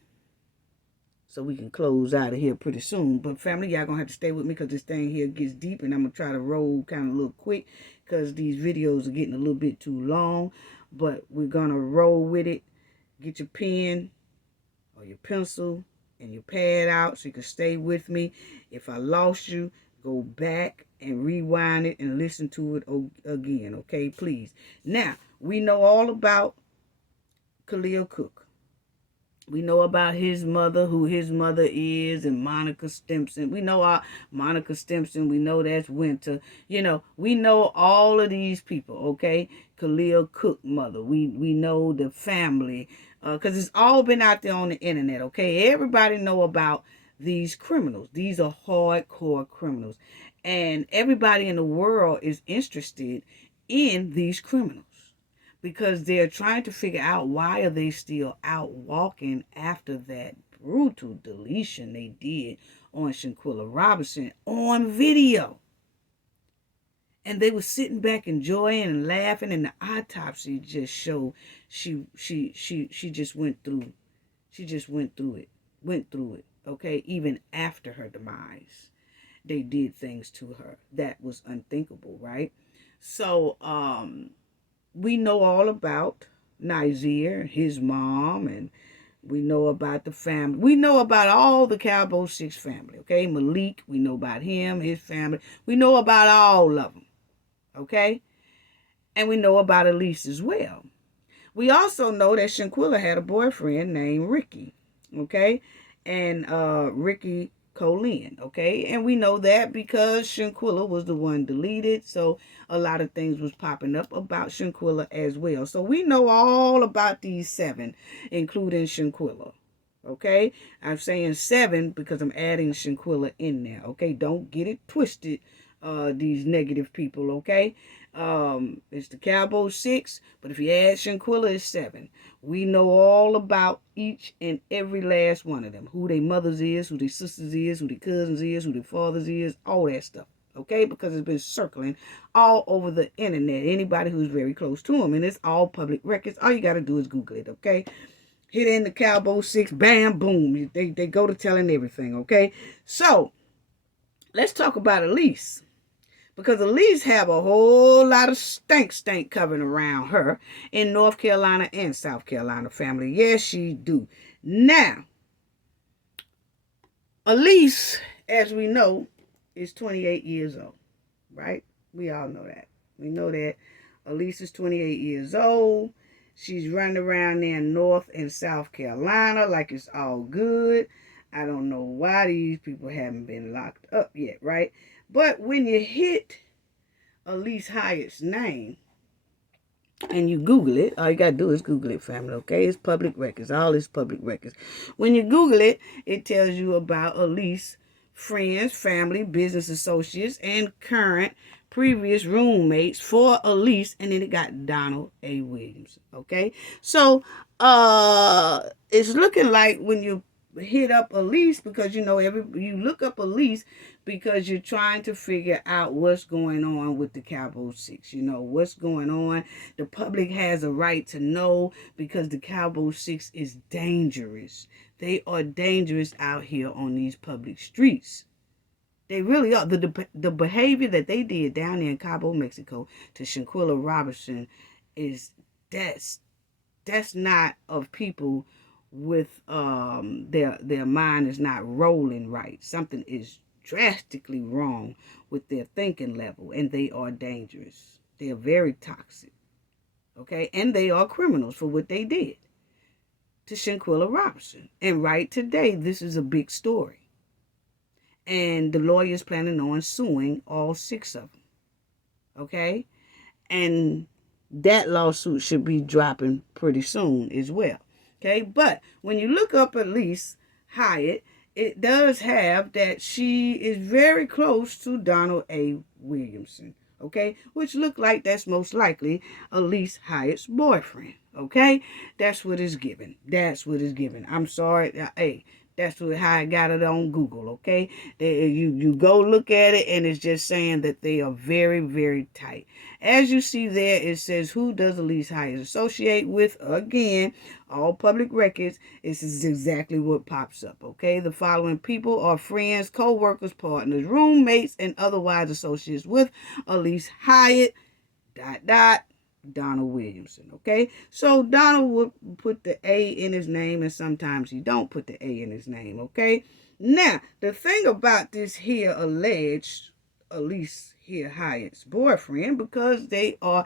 so we can close out of here pretty soon. But family, y'all gonna have to stay with me because this thing here gets deep, and I'm gonna try to roll kind of a little quick because these videos are getting a little bit too long. But we're gonna roll with it. Get your pen or your pencil and your pad out so you can stay with me. If I lost you, go back and rewind it and listen to it again, okay? Please. Now, we know all about Khalil Cook. We know about his mother, who his mother is, and Monica Stimson. We know Monica Stimson. We know that's Winter. You know, we know all of these people, okay? Khalil Cook mother. We know the family, because it's all been out there on the internet, okay? Everybody know about these criminals. These are hardcore criminals. And everybody in the world is interested in these criminals, because they're trying to figure out why are they still out walking after that brutal deletion they did on Shanquella Robinson on video. And they were sitting back enjoying and laughing, and the autopsy just showed she just went through. She just went through it. Okay, even after her demise, they did things to her that was unthinkable, right? So we know all about Nazir, his mom, and we know about the family. We know about all the Cowboy 6 family, okay? Malik, we know about him, his family. We know about all of them, okay? And we know about Alysse as well. We also know that Shanquella had a boyfriend named Ricky, okay? And Ricky Colin, okay? And we know that because Shanquella was the one deleted, so a lot of things was popping up about Shanquella as well. So we know all about these 7, including Shanquella, okay? I'm saying 7 because I'm adding Shanquella in there, okay? Don't get it twisted, these negative people, okay? It's the Cowboy 6, but if you add Shanquella, it's 7. We know all about each and every last one of them. Who their mothers is, who their sisters is, who their cousins is, who their fathers is, all that stuff. Okay? Because it's been circling all over the internet. Anybody who's very close to them. And it's all public records. All you got to do is Google it. Okay? Hit in the Cowboy 6, bam, boom. They go to telling everything. Okay? So, let's talk about Alysse. Because Alysse have a whole lot of stank covering around her in North Carolina and South Carolina, family. Yes, she do. Now, Alysse, as we know, is 28 years old, right? We all know that. We know that Alysse is 28 years old. She's running around there in North and South Carolina like it's all good. I don't know why these people haven't been locked up yet, right? But when you hit Alysse Hyatt's name and you Google it, all you got to do is Google it, family, okay? It's public records. All is public records. When you Google it, it tells you about Alysse, friends, family, business associates, and current previous roommates for Alysse, and then it got Donald A. Williams, okay? So, it's looking like when you hit up Alysse, because you know you look up Alysse because you're trying to figure out what's going on with the Cowboy 6. You know what's going on. The public has a right to know because the Cowboy 6 is dangerous. They are dangerous out here on these public streets. They really are. The behavior that they did down there in Cabo, Mexico to Shanquella Robinson is that's not of people with their mind is not rolling right. Something is drastically wrong with their thinking level, and they are dangerous. They are very toxic. Okay, and they are criminals for what they did to Shanquella Robinson. And right today, this is a big story. And the lawyer is planning on suing all 6 of them. Okay? And that lawsuit should be dropping pretty soon as well. Okay? But when you look up Alysse Hyatt, it does have that she is very close to Donald A. Williamson. Okay? Which look like that's most likely Alysse Hyatt's boyfriend. Okay? That's what it's given. That's what it's given. I'm sorry. Hey, That's how I got it on Google, okay? You go look at it, and it's just saying that they are very, very tight. As you see there, it says, who does Alysse Hyatt associate with? Again, all public records. This is exactly what pops up, okay? The following people are friends, co-workers, partners, roommates, and otherwise associates with Alysse Hyatt, ... Donald Williamson, okay? So Donald would put the A in his name, and sometimes he don't put the A in his name, okay? Now, the thing about this here alleged Alysse here Hyatt's boyfriend, because they are,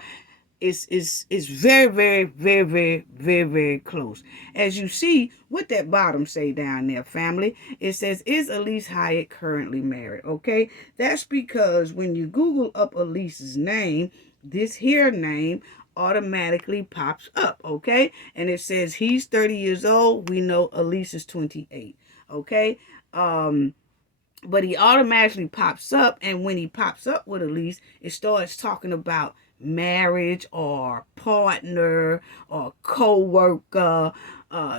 it's very, very, very, very, very, very close. As you see, what that bottom say down there, family, it says, is Alysse Hyatt currently married? Okay, that's because when you Google up Alysse's name, this here name automatically pops up, okay? And it says he's 30 years old. We know Alysse is 28, okay? But he automatically pops up, and when he pops up with Alysse, it starts talking about marriage or partner or co-worker,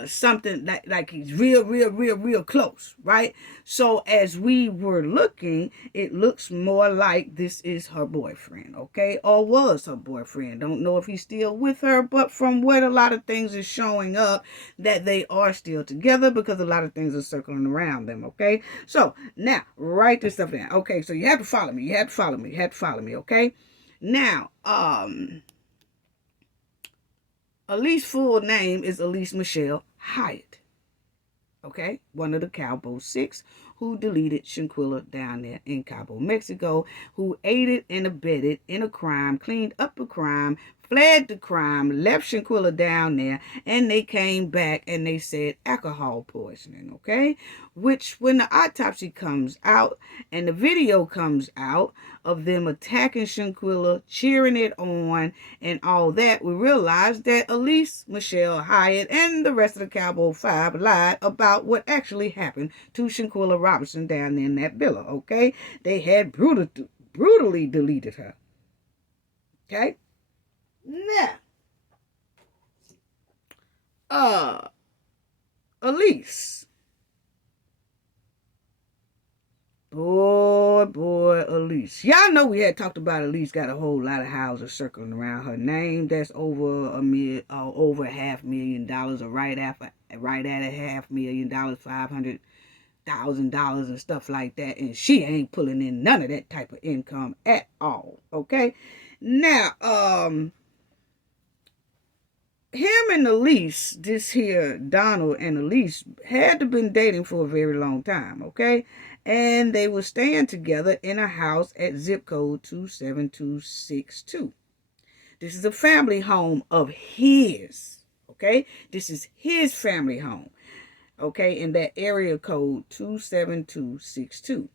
something like he's real close, right? So as we were looking, it looks more like this is her boyfriend, okay? Or was her boyfriend. Don't know if he's still with her, but from what a lot of things is showing up, that they are still together, because a lot of things are circling around them, okay? So now write this stuff down. Okay, so you have to follow me. You have to follow me. You have to follow me, okay? Now, Alysse's full name is Alysse Michelle Hyatt. Okay, one of the Cabo Six who deleted Shanquella down there in Cabo, Mexico, who aided and abetted in a crime, cleaned up a crime, fled the crime, left Shanquella down there, and they came back and they said alcohol poisoning, okay? Which, when the autopsy comes out and the video comes out of them attacking Shanquella, cheering it on, and all that, we realize that Alysse Michelle Hyatt and the rest of the Cabo Five lied about what actually happened to Shanquella Robinson down there in that villa, okay? They had brutally deleted her, okay? Now, Alysse. Boy, Alysse. Y'all know we had talked about Alysse got a whole lot of houses circling around her name. That's over over $500,000, or right at $500,000, $500,000 and stuff like that. And she ain't pulling in none of that type of income at all. Okay. Now, him and Alysse, this here Donald and Alysse, had to been dating for a very long time, okay? And they were staying together in a house at zip code 27262. This is a family home of his, okay? This is his family home, okay, in that area code 27262.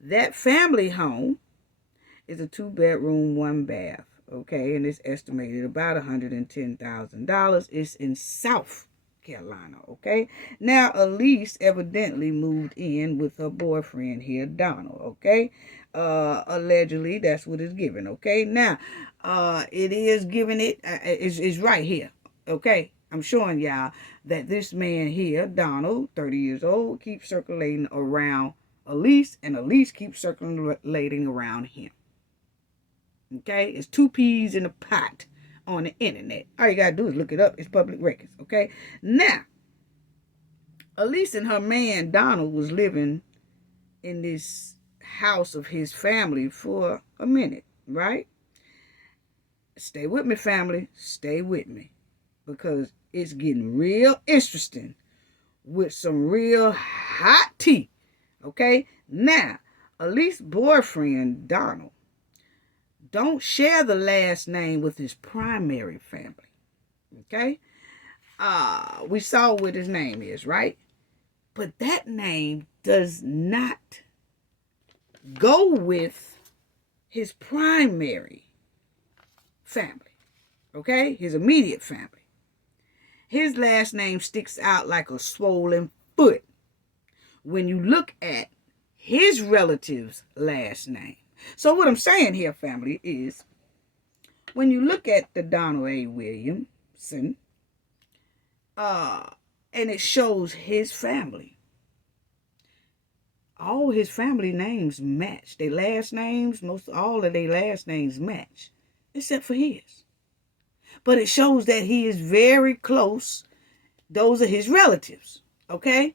That family home is a 2-bedroom, 1-bath. Okay, and it's estimated about $110,000. It's in South Carolina, okay? Now, Alysse evidently moved in with her boyfriend here, Donald, okay? Allegedly, that's what it's given, okay? Now, it is giving it's right here, okay? I'm showing y'all that this man here, Donald, 30 years old, keeps circulating around Alysse, and Alysse keeps circulating around him. Okay, it's two peas in a pot on the internet. All you gotta do is look it up. It's public records. Okay, now Alysse and her man Donald was living in this house of his family for a minute, right? Stay with me, family. Stay with me, because it's getting real interesting with some real hot tea. Okay, now Alysse's boyfriend Donald don't share the last name with his primary family. Okay? We saw what his name is, right? But that name does not go with his primary family. Okay? His immediate family. His last name sticks out like a swollen foot when you look at his relative's last name. So what I'm saying here, family, is when you look at the Donald A. Williamson, and it shows his family, all his family names match. Their last names, most all of their last names match, except for his. But it shows that he is very close. Those are his relatives, okay?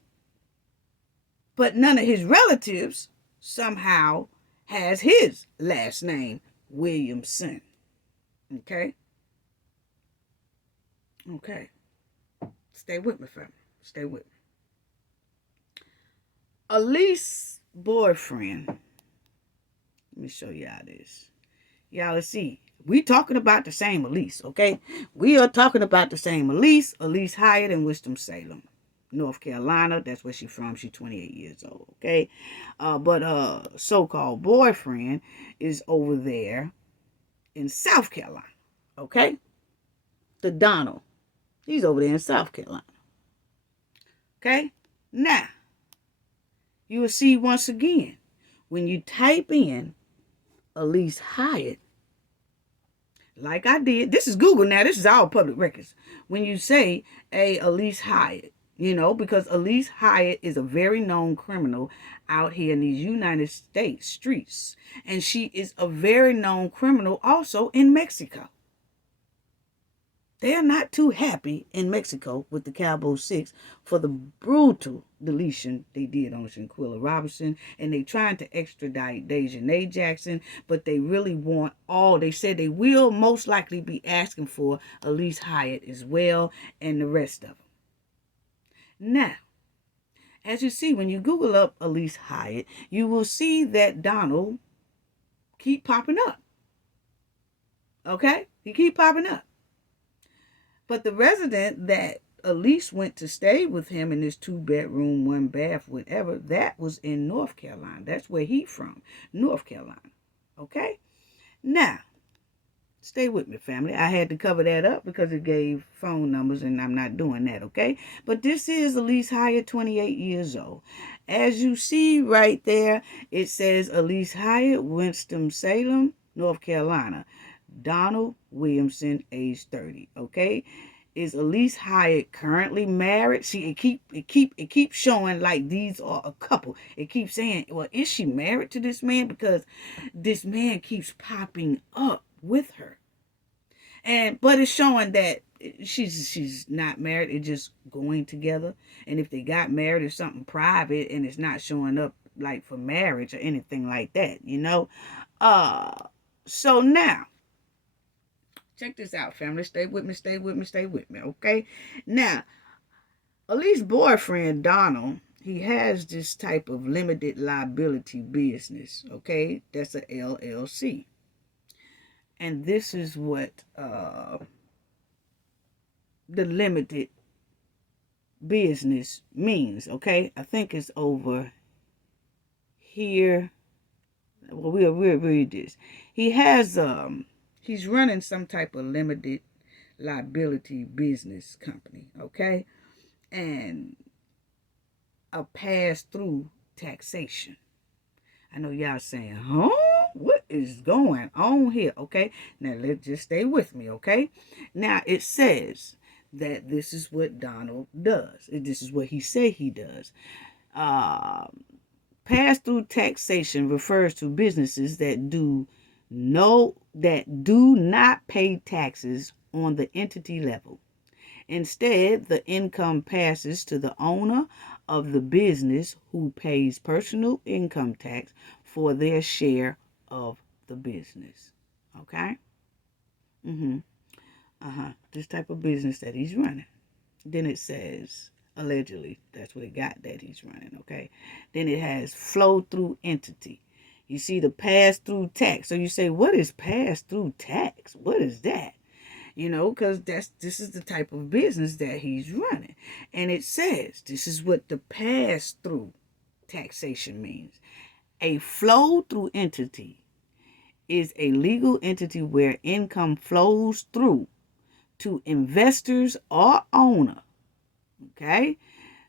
But none of his relatives somehow has his last name, Williamson. Okay? Okay. Stay with me, family. Stay with me. Alysse's boyfriend. Let me show y'all this. Y'all, let's see. We talking about the same Alysse, okay? We are talking about the same Alysse Hyatt in Winston-Salem, North Carolina. That's where she's from. She's 28 years old, okay? But so-called boyfriend is over there in South Carolina, okay? The Donald. He's over there in South Carolina. Okay? Now, you will see once again, when you type in Alysse Hyatt, like I did, this is Google now, this is all public records. When you say Alysse Hyatt, because Alysse Hyatt is a very known criminal out here in these United States streets. And she is a very known criminal also in Mexico. They're not too happy in Mexico with the Cabo 6 for the brutal deletion they did on Shanquella Robinson. And they trying to extradite Dejanay Jackson, but they really want all. They said they will most likely be asking for Alysse Hyatt as well and the rest of them. Now, as you see, when you Google up Alysse Hyatt, you will see that Donald keep popping up. Okay? He keep popping up. But the resident that Alysse went to stay with him in this 2-bedroom, 1-bath, whatever, that was in North Carolina. That's where he from, North Carolina. Okay? Now, stay with me, family. I had to cover that up because it gave phone numbers, and I'm not doing that, okay? But this is Alysse Hyatt, 28 years old. As you see right there, it says Alysse Hyatt, Winston-Salem, North Carolina. Donald Williamson, age 30. Okay, is Alysse Hyatt currently married? See, it keeps showing like these are a couple. It keeps saying, well, is she married to this man? Because this man keeps popping up with her, but it's showing that she's not married. It's just going together. And if they got married, it's something private, and it's not showing up like for marriage or anything like that. So now. Check this out, family. Stay with me, stay with me, stay with me, okay? Now, Alysse's boyfriend, Donald, he has this type of limited liability business, okay? That's a LLC. And this is what the limited business means, okay? I think it's over here. Well, we'll read this. He has... He's running some type of limited liability business company, okay? And a pass-through taxation. I know y'all saying, huh? What is going on here, okay? Now, let's just stay with me, okay? Now, it says that this is what Donald does. This is what he say he does. Pass-through taxation refers to businesses that do not pay taxes on the entity level. Instead, the income passes to the owner of the business who pays personal income tax for their share of the business. Okay? This type of business that he's running. Then it says, allegedly, that's what it got that he's running, okay? Then it has flow through entity. You see the pass-through tax. So you say, what is pass-through tax? What is that? Because this is the type of business that he's running. And it says, this is what the pass-through taxation means. A flow-through entity is a legal entity where income flows through to investors or owner. Okay?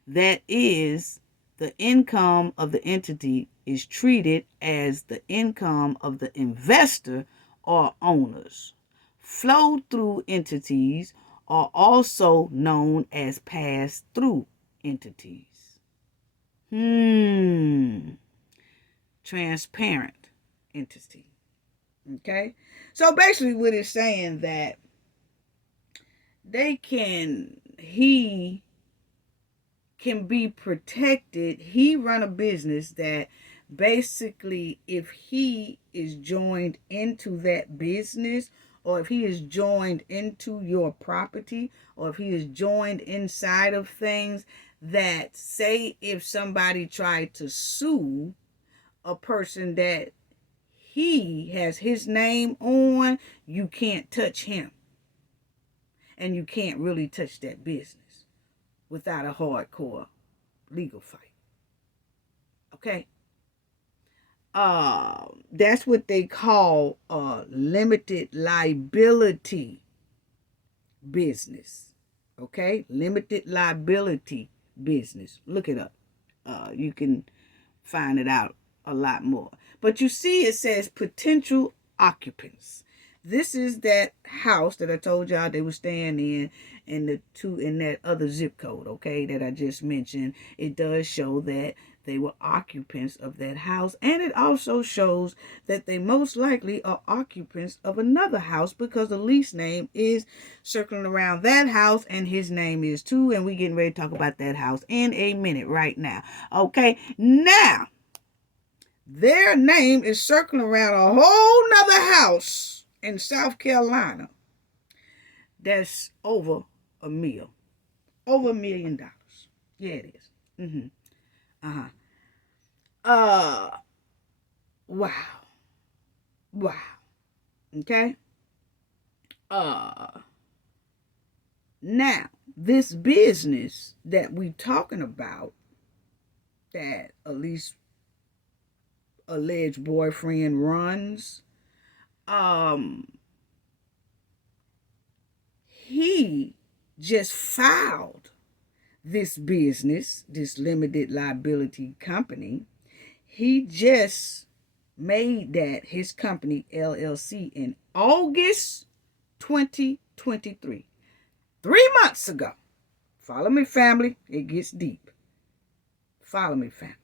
That is, the income of the entity is treated as the income of the investor or owners. Flow-through entities are also known as pass-through entities. transparent entity. Okay? So basically what it's saying that he can be protected. He run a business that basically, if he is joined into that business, or if he is joined into your property, or if he is joined inside of things, that say if somebody tried to sue a person that he has his name on, you can't touch him. And you can't really touch that business without a hardcore legal fight. Okay? That's what they call a limited liability business. Okay? Limited liability business. Look it up. You can find it out a lot more. But you see, it says potential occupants. This is that house that I told y'all they were staying in that other zip code, okay, that I just mentioned. It does show that they were occupants of that house, and it also shows that they most likely are occupants of another house, because the lease name is circling around that house, and his name is too, and we getting ready to talk about that house in a minute right now. Okay, now their name is circling around a whole nother house in South Carolina that's over $1 million. Over $1 million. Yeah, it is. Wow. Wow. Okay? Now, this business that we talking about, that Alysse alleged boyfriend runs, he just filed this business, this limited liability company. He just made that his company LLC in August 2023. 3 months ago. Follow me, family. It gets deep. Follow me, family.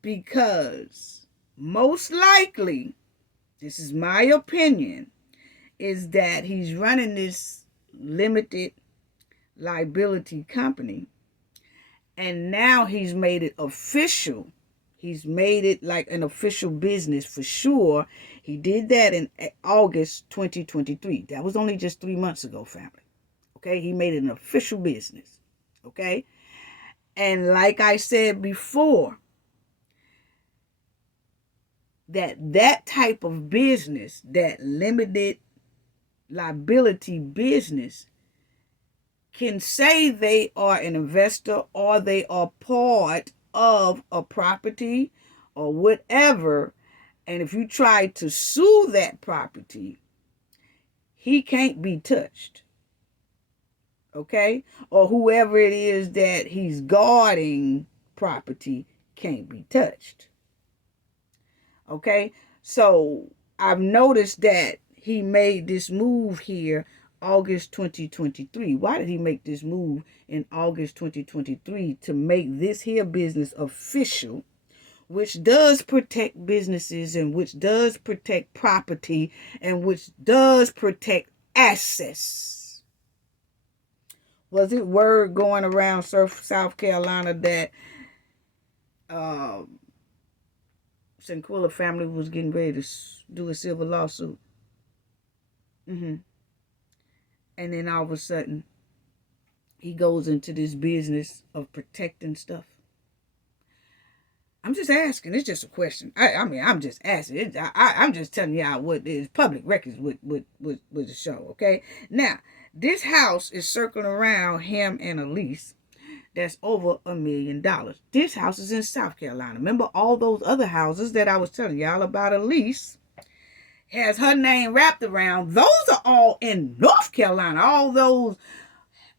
Because most likely, this is my opinion, is that he's running this limited liability company, and now he's made it official. He's made it like an official business for sure. He did that in August 2023. That was only just 3 months ago, family. Okay, he made it an official business. Okay, and like I said before, that type of business, that limited liability business, can say they are an investor or they are part of a property or whatever, and if you try to sue that property, he can't be touched. Okay? Or whoever it is that he's guarding property can't be touched. Okay? So I've noticed that he made this move here August 2023. Why did he make this move in August 2023? To make this here business official, which does protect businesses and which does protect property and which does protect access. Was it word going around South Carolina that Shanquella family was getting ready to do a civil lawsuit? And then all of a sudden, he goes into this business of protecting stuff. I'm just asking. It's just a question. I mean, I'm just asking. I'm just telling y'all what is public records with the show, okay? Now, this house is circling around him and Alysse. That's over $1 million. This house is in South Carolina. Remember all those other houses that I was telling y'all about? Alysse has her name wrapped around. Those are all in North Carolina. All those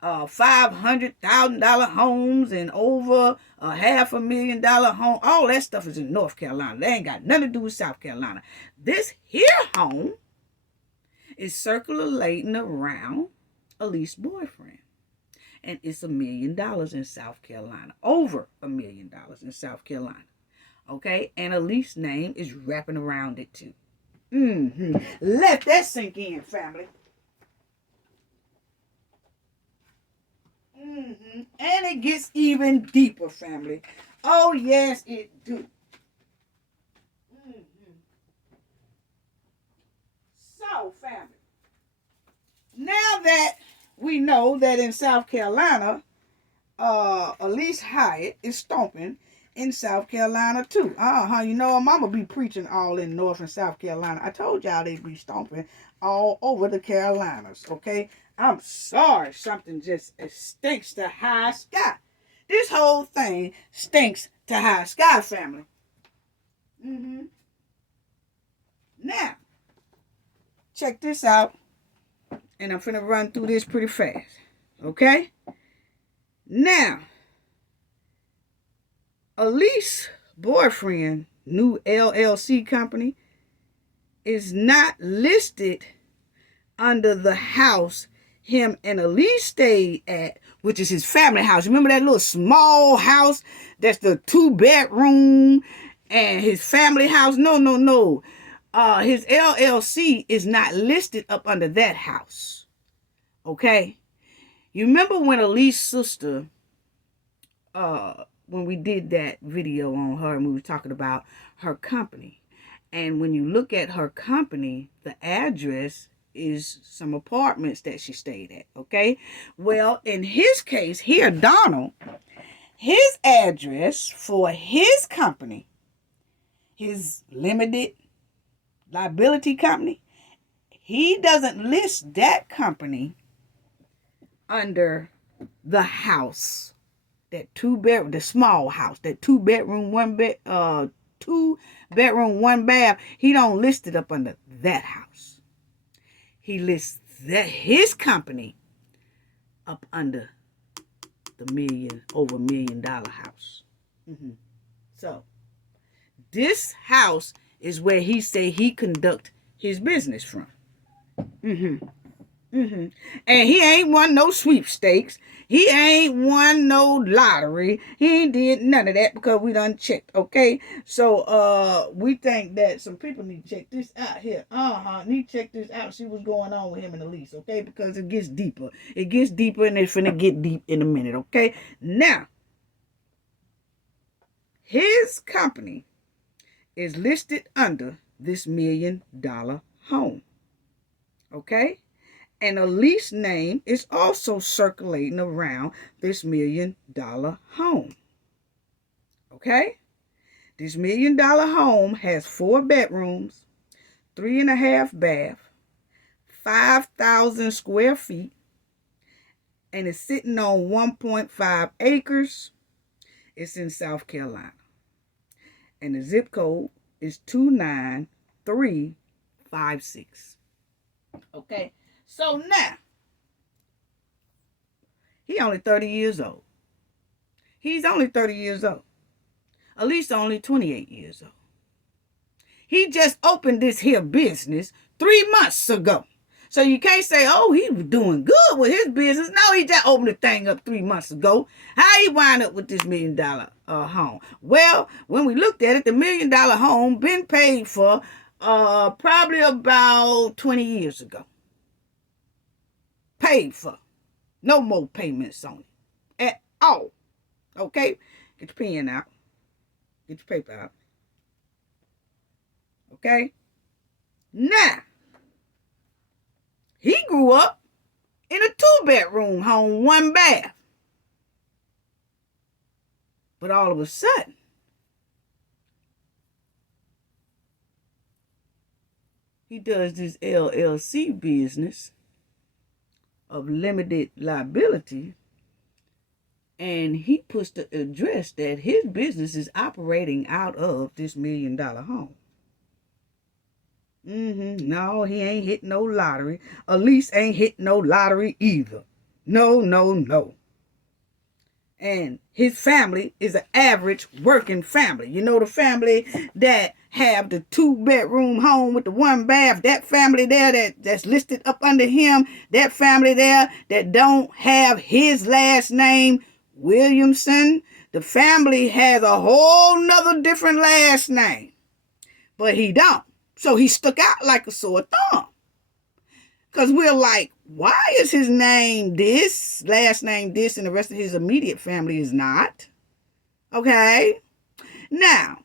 $500,000 homes and over $500,000 home. All that stuff is in North Carolina. They ain't got nothing to do with South Carolina. This here home is circulating around Alysse's boyfriend. And it's $1 million in South Carolina. Over $1 million in South Carolina. Okay, and Alysse's name is wrapping around it too. Let that sink in, family. And it gets even deeper, family. Oh, yes, it do. So, family, now that we know that in South Carolina, Alysse Hyatt is stomping in South Carolina too. You know, mama be preaching all in North and South Carolina. I told y'all they be stomping all over the Carolinas, okay? I'm sorry, something just stinks to high sky. This whole thing stinks to high sky, family. Now, check this out, and I'm finna run through this pretty fast, okay? Now, Alysse's boyfriend, new LLC company, is not listed under the house him and Alysse stayed at, which is his family house. Remember that little small house that's the 2-bedroom and his family house? No. His LLC is not listed up under that house. Okay? You remember when Alysse's sister, when we did that video on her and we were talking about her company. And when you look at her company, the address is some apartments that she stayed at, okay? Well, in his case, here, Donald, his address for his company, his limited liability company, he doesn't list that company under the house. That the small house, that 2-bedroom, 2-bedroom, 1 bath, he don't list it up under that house. He lists his company up under the over $1 million house. So, this house is where he say he conduct his business from. And he ain't won no sweepstakes. He ain't won no lottery. He ain't did none of that because we done checked, okay? So, we think that some people need to check this out here. Need to check this out, see what's going on with him and Alysse, okay? Because it gets deeper. It gets deeper and it's finna get deep in a minute, okay? Now, his company is listed under this $1 million home, okay? And Alysse's name is also circulating around this $1 million home. Okay? This $1 million home has 4 bedrooms, 3.5 baths, 5,000 square feet, and it's sitting on 1.5 acres. It's in South Carolina. And the zip code is 29356. Okay? So now, he only 30 years old. He's only 30 years old. Alysse only 28 years old. He just opened this here business 3 months ago. So you can't say, oh, he was doing good with his business. No, he just opened the thing up 3 months ago. How he wind up with this $1 million home? Well, when we looked at it, the $1 million home been paid for probably about 20 years ago. Paid for. No more payments on it at all. Okay? Get your pen out. Get your paper out. Okay? Now, he grew up in a 2-bedroom home, 1 bath. But all of a sudden, he does this LLC business of limited liability, and he puts the address that his business is operating out of this $1 million home. No, he ain't hit no lottery. Alysse ain't hit no lottery either. No. And his family is an average working family. You know, the family that have the 2-bedroom home with the 1 bath, that family there that's listed up under him, that family there that don't have his last name, Williamson, The family has a whole nother different last name, but he don't. So he stuck out like a sore thumb. Because we're like, why is his name this, last name this, and the rest of his immediate family is not? Okay? Now,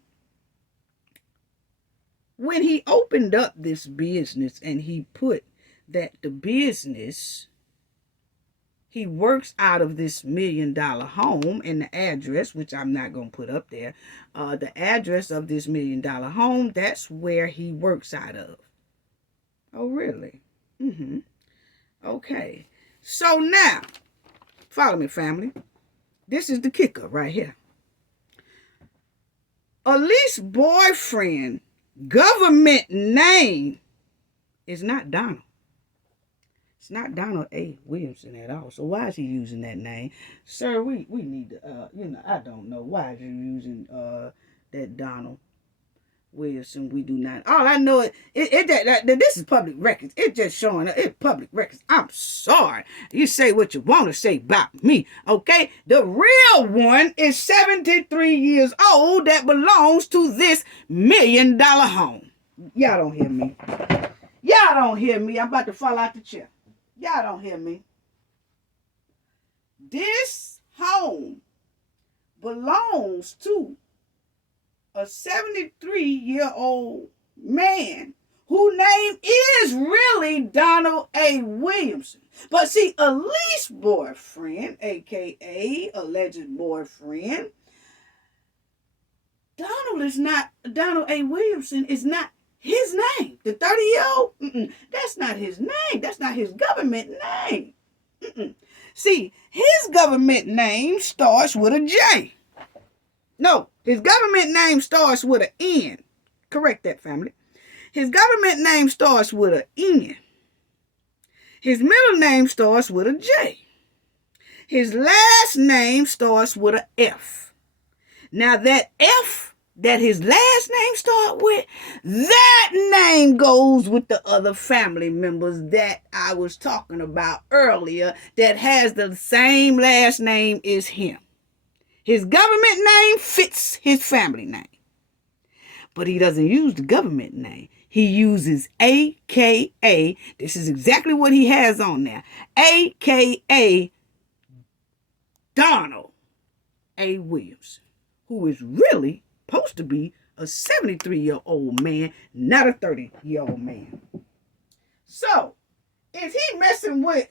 when he opened up this business and he put that the business, he works out of this $1 million home, and the address, which I'm not going to put up there, the address of this $1 million home, that's where he works out of. Oh, really? Mm-hmm. Okay. So now, follow me, family. This is the kicker right here. Alysse's boyfriend government name is not Donald. It's not Donald A. Williamson at all. So why is he using that name? Sir, we need to, I don't know. Why is he using that Donald Williamson? We do not. All I know is that this is public records. It's just showing up. It's public records. I'm sorry. You say what you want to say about me, okay? The real one is 73 years old that belongs to this $1 million home. Y'all don't hear me. Y'all don't hear me. I'm about to fall out the chair. Y'all don't hear me. This home belongs to a 73-year-old man whose name is really Donald A. Williamson. But see, Alysse's boyfriend, a.k.a. alleged boyfriend, Donald A. Williamson is not his name. The 30-year-old, that's not his name. That's not his government name. See, his government name starts with a J. No, his government name starts with an N. Correct that, family. His government name starts with an N. His middle name starts with a J. His last name starts with an F. Now that F that his last name starts with, that name goes with the other family members that I was talking about earlier that has the same last name as him. His government name fits his family name. But he doesn't use the government name. He uses AKA. This is exactly what he has on there. AKA Donald A. Williamson, who is really supposed to be a 73-year-old man, not a 30-year-old man. So, is he messing with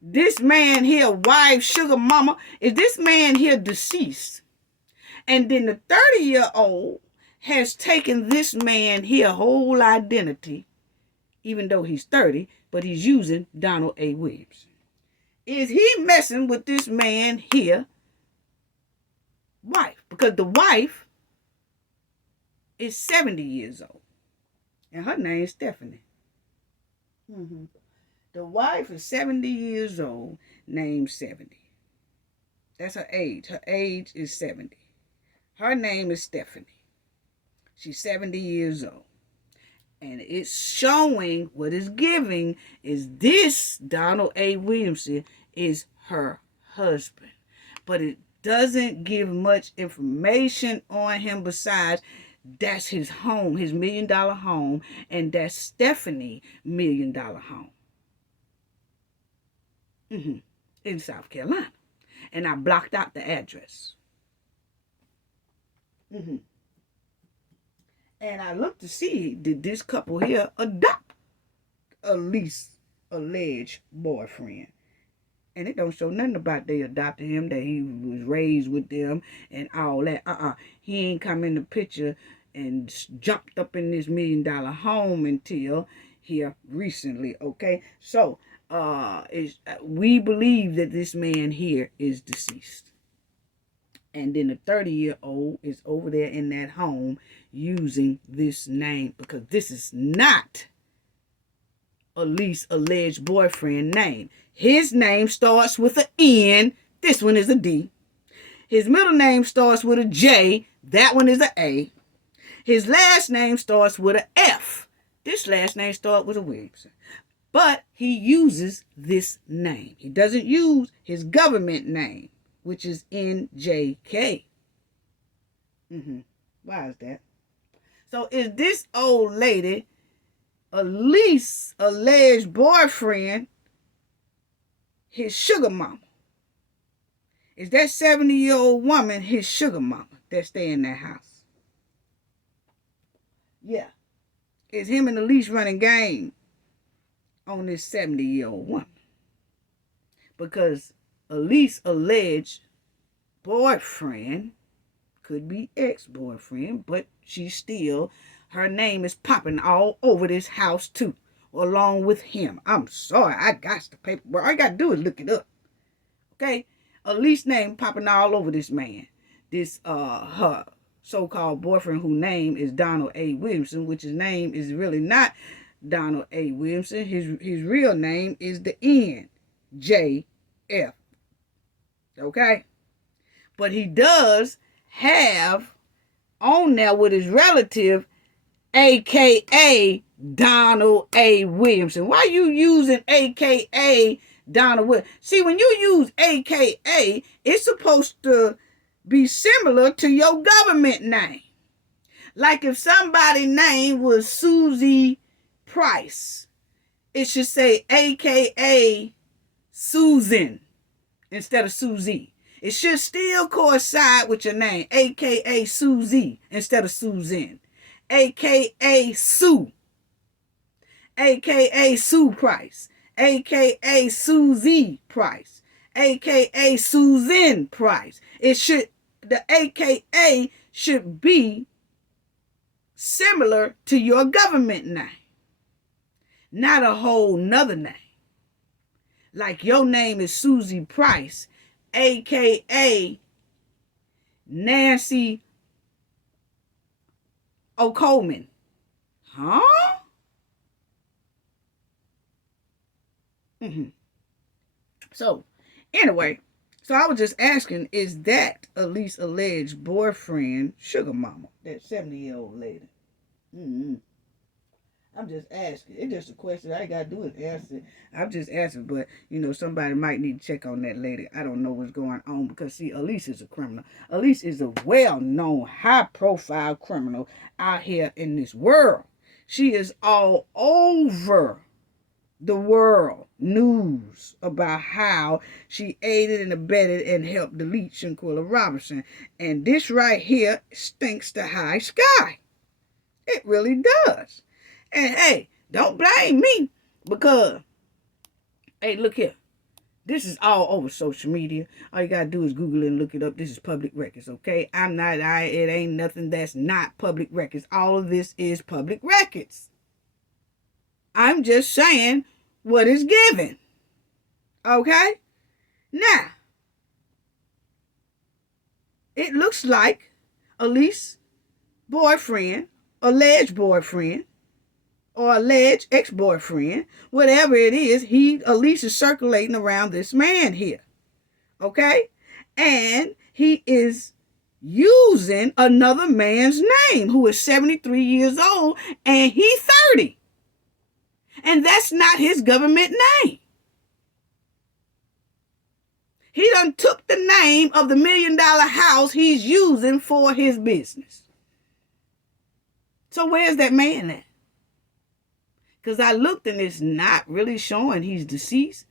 this man here, wife, sugar mama? Is this man here deceased? And then the 30-year-old has taken this man here whole identity, even though he's 30, but he's using Donald A. Williamson. Is he messing with this man here, wife? Because the wife is 70 years old, and her name is Stephanie. The wife is 70 years old, named 70. That's her age. Her age is 70. Her name is Stephanie. She's 70 years old. And it's showing, what it's giving is this Donald A. Williamson is her husband. But it doesn't give much information on him besides that's his home, his $1 million home, and that's Stephanie's $1 million home. In South Carolina. And I blocked out the address. And I looked to see, did this couple here adopt Alysse's alleged boyfriend? And it don't show nothing about they adopted him, that he was raised with them and all that. He ain't come in the picture and jumped up in this $1 million home until here recently, okay? So, we believe that this man here is deceased. And then the 30-year-old is over there in that home using this name, because this is not Alysse's alleged boyfriend name. His name starts with an N. This one is a D. His middle name starts with a J. That one is an A. His last name starts with an F. This last name starts with a Williamson. But he uses this name. He doesn't use his government name. which is NJK. Why is that? So is this old lady, Alysse, alleged boyfriend, his sugar mama? Is that 70-year-old woman his sugar mama that stay in that house? Yeah. Is him and Alysse running game on this 70-year-old woman? Because Alysse alleged boyfriend, could be ex-boyfriend, but she's still, her name is popping all over this house too, along with him. I'm sorry, I got the paper. All you got to do is look it up. Okay? Alysse name popping all over this man. This, her so-called boyfriend whose name is Donald A. Williamson, which his name is really not Donald A. Williamson. His real name is the NJF. Okay? But he does have on there with his relative, a.k.a. Donald A. Williamson. Why you using a.k.a. Donald Williamson? See, when you use a.k.a., it's supposed to be similar to your government name. Like if somebody's name was Susie Price, it should say a.k.a. Susan instead of Susie. It should still coincide with your name, a.k.a. Susie instead of Susan, a.k.a. Sue, a.k.a. Sue Price, a.k.a. Susie Price, a.k.a. Susan Price. The a.k.a. should be similar to your government name, not a whole nother name. Like your name is Susie Price, a.k.a. Nancy O'Coleman. Huh? So, anyway, I was just asking, is that Alysse alleged boyfriend sugar mama, that 70-year-old lady? I'm just asking. It's just a question. All I got to do is answer. I'm just asking, but, somebody might need to check on that lady. I don't know what's going on because, see, Alysse is a criminal. Alysse is a well-known, high-profile criminal out here in this world. She is all over the world news about how she aided and abetted and helped delete Shanquella Robinson. And this right here stinks to high sky. It really does. And hey, don't blame me because, hey, look here. This is all over social media. All you got to do is Google it and look it up. This is public records, okay? It ain't nothing that's not public records. All of this is public records. I'm just saying what is given. Okay? Now, it looks like Alysse boyfriend, alleged boyfriend, or alleged ex-boyfriend, whatever it is, Alysse is circulating around this man here. Okay? And he is using another man's name who is 73 years old and he's 30. And that's not his government name. He done took the name of the $1 million house he's using for his business. So where's that man at? Because I looked and it's not really showing he's deceased,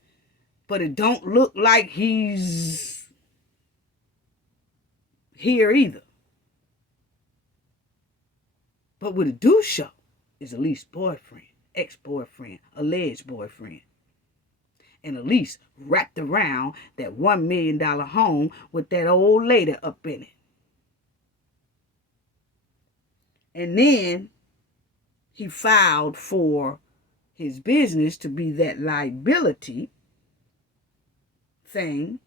but it don't look like he's here either. But what it do show is Alysse's boyfriend, ex-boyfriend, alleged boyfriend. And Alysse wrapped around that $1 million home with that old lady up in it. And then he filed for his business to be that liability thing,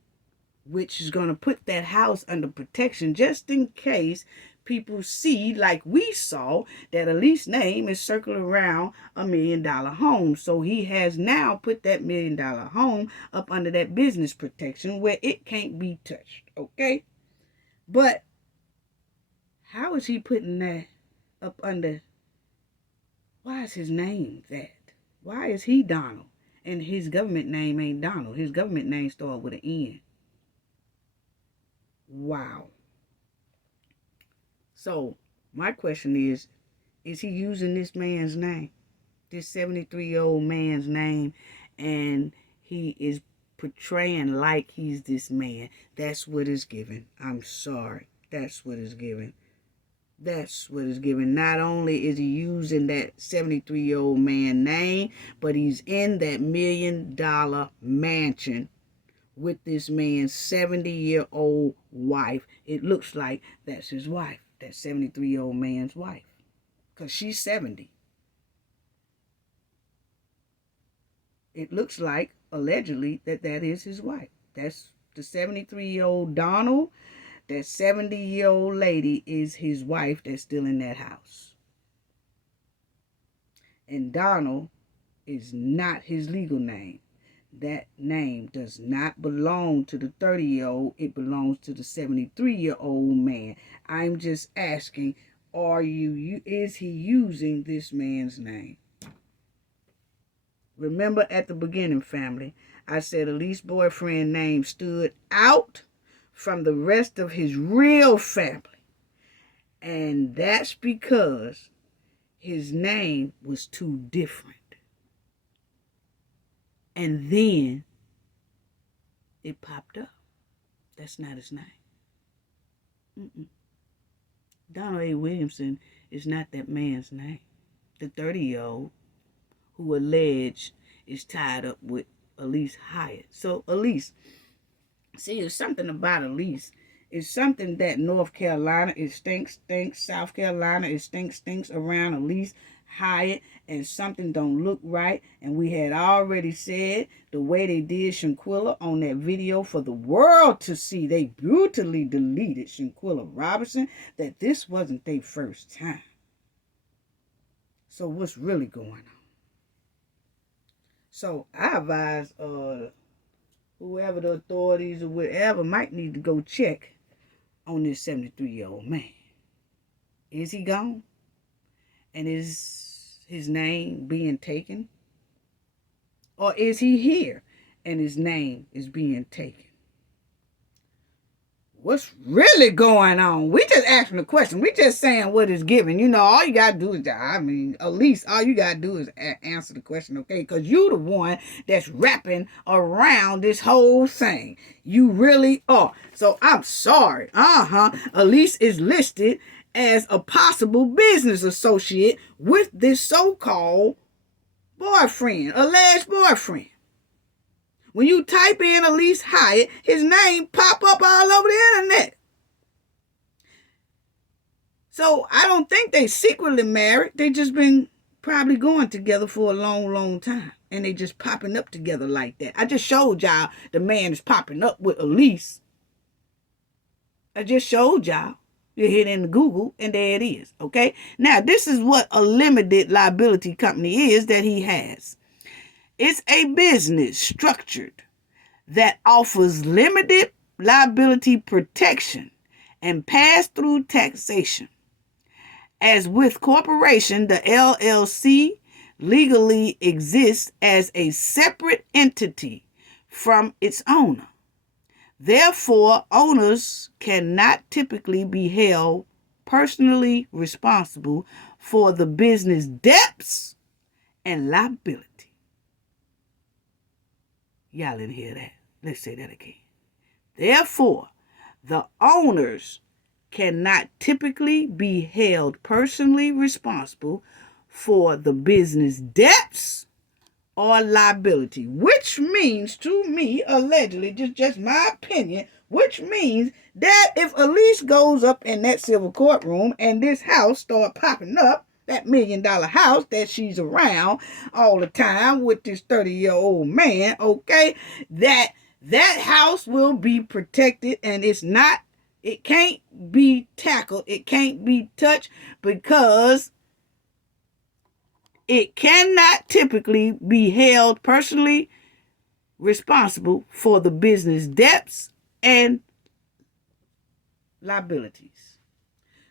which is going to put that house under protection just in case people see, like we saw, that Alysse's name is circling around $1 million home. So he has now put that $1 million home up under that business protection where it can't be touched. Okay? But how is he putting that up under? Why is his name that? Why is he Donald? And his government name ain't Donald. His government name starts with an N. Wow. So my question is he using this man's name? This 73-year-old man's name, and he is portraying like he's this man. That's what is given. I'm sorry. That's what is given. That's what is given. Not only is he using that 73-year-old man name, but he's in that $1 million mansion with this man's 70-year-old wife. It looks like that's his wife, that 73-year-old man's wife, because she's 70. It looks like, allegedly, that is his wife. That's the 73-year-old Donald. That 70-year-old lady is his wife that's still in that house. And Donald is not his legal name. That name does not belong to the 30-year-old. It belongs to the 73-year-old man. I'm just asking, is he using this man's name? Remember at the beginning, family, I said Alysse's boyfriend name stood out from the rest of his real family. And that's because his name was too different. And then it popped up. That's not his name. Donald A. Williamson is not that man's name. The 30-year-old who alleged is tied up with Alysse Hyatt. So Alysse, see, it's something about Alysse. It's something that North Carolina, it stinks. South Carolina, it stinks around Alysse Hyatt, and something don't look right. And we had already said the way they did Shanquella on that video for the world to see, they brutally deleted Shanquella Robinson, that this wasn't their first time. So what's really going on? So I advise whoever the authorities or whatever might need to go check on this 73-year-old man. Is he gone? And is his name being taken? Or is he here and his name is being taken? What's really going on? We just asking the question. We just saying what is given. You know, all you got to do is, Alysse, all you got to do is answer the question, okay? Because you the one that's wrapping around this whole thing. You really are. So I'm sorry. Alysse is listed as a possible business associate with this so-called boyfriend, alleged boyfriend. When you type in Alysse Hyatt, his name pop up all over the internet. So I don't think they secretly married. They just been probably going together for a long time. And they just popping up together like that. I just showed y'all the man is popping up with Alysse. I just showed y'all. You hit in Google and there it is. Okay. Now this is what a limited liability company is that he has. It's a business structured that offers limited liability protection and pass-through taxation. As with corporation, the LLC legally exists as a separate entity from its owner. Therefore, owners cannot typically be held personally responsible for the business debts and liability. Y'all didn't hear that. Let's say that again. Therefore, the owners cannot typically be held personally responsible for the business debts or liability, which means to me, allegedly, just my opinion, which means that if Alysse goes up in that civil courtroom and this house start popping up, that $1 million house that she's around all the time with this 30-year-old man, okay, that house will be protected, and it can't be tackled, it can't be touched, because it cannot typically be held personally responsible for the business debts and liabilities.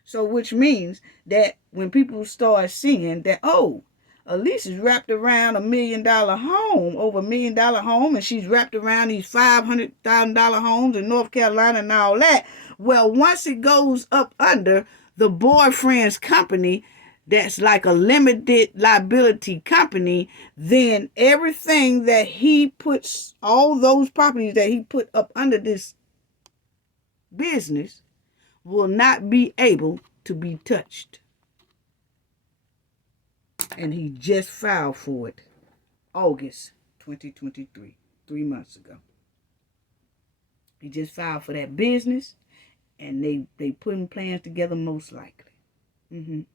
So which means that when people start seeing that, oh, Alysse is wrapped around $1 million home, over $1 million home, and she's wrapped around these $500,000 homes in North Carolina and all that. Well, once it goes up under the boyfriend's company, that's like a limited liability company, then everything that he puts, all those properties that he put up under this business, will not be able to be touched. And he just filed for it August 2023, 3 months ago. He just filed for that business, and they putting plans together most likely.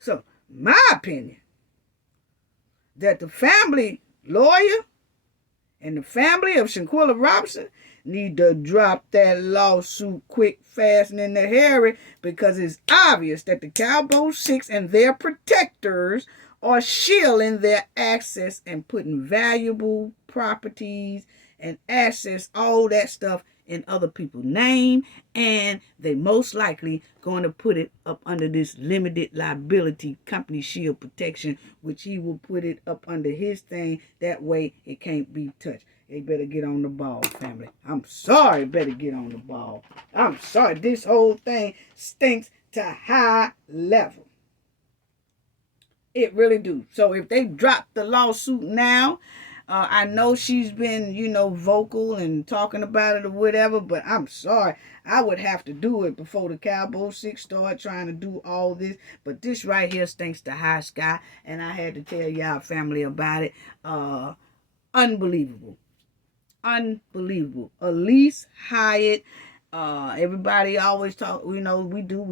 So, my opinion, that the family lawyer and the family of Shanquella Robinson need to drop that lawsuit quick, fast, and in a hurry, because it's obvious that the Cowboy Six and their protectors are shielding their access and putting valuable properties and assets, all that stuff, in other people's name, and they most likely going to put it up under this limited liability company shield protection, which he will put it up under his thing. That way it can't be touched. They better get on the ball, family. I'm sorry, better get on the ball. I'm sorry. This whole thing stinks to high level. It really do. So if they drop the lawsuit now, I know she's been, vocal and talking about it or whatever, but I'm sorry. I would have to do it before the Cowboy Six start trying to do all this. But this right here stinks to high sky, and I had to tell y'all family about it. Unbelievable. Unbelievable. Alysse, Hyatt, everybody always talk, we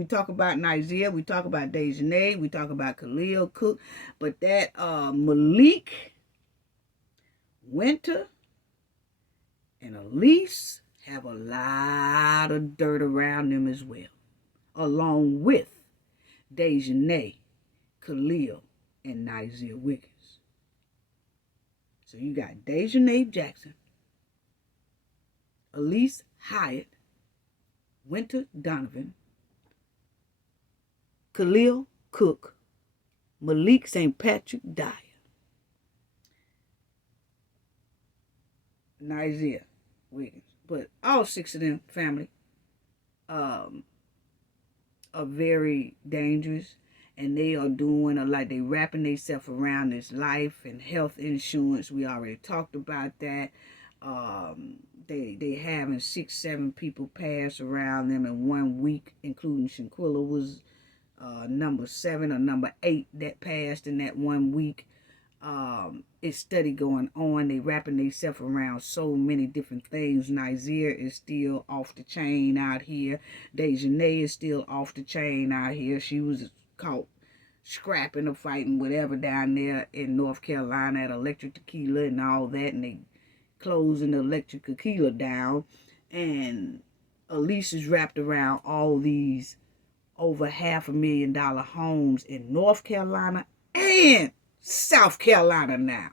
talk about Nigeria, we talk about Dejanay, we talk about Khalil Cook, but that Malik, Winter, and Alysse have a lot of dirt around them as well, along with Dejanay, Khalil, and Nigeria Wiggins. So you got Dejanay Jackson, Alysse Hyatt, Winter Donovan, Khalil Cook, Malik St. Patrick Dyer, Nigeria Wiggins. But all 6 of them family are very dangerous, and they are doing they wrapping themselves around this life and health insurance. We already talked about that. They having 6-7 people pass around them in 1 week, including Shanquella was number 7 or number 8 that passed in that 1 week. It's steady going on. They wrapping themselves around so many different things. Nigeria is still off the chain out here. Dejanay is still off the chain out here. She was caught scrapping or fighting whatever down there in North Carolina at Electric Tequila and all that, and they closing the Electric Tequila down. And Alysse is wrapped around all these over $500,000 homes in North Carolina and South Carolina now.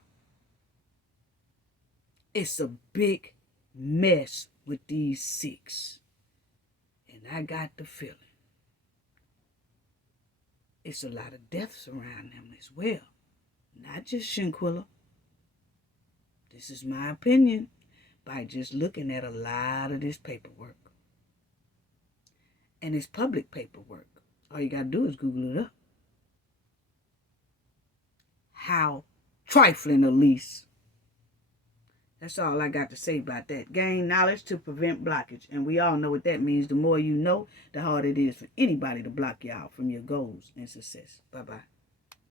It's a big mess with these 6. And I got the feeling it's a lot of deaths around them as well. Not just Shanquella. This is my opinion by just looking at a lot of this paperwork. And it's public paperwork. All you got to do is Google it up. How trifling, Alysse. That's all I got to say about that. Gain knowledge to prevent blockage. And we all know what that means. The more you know, the harder it is for anybody to block you out from your goals and success. Bye-bye.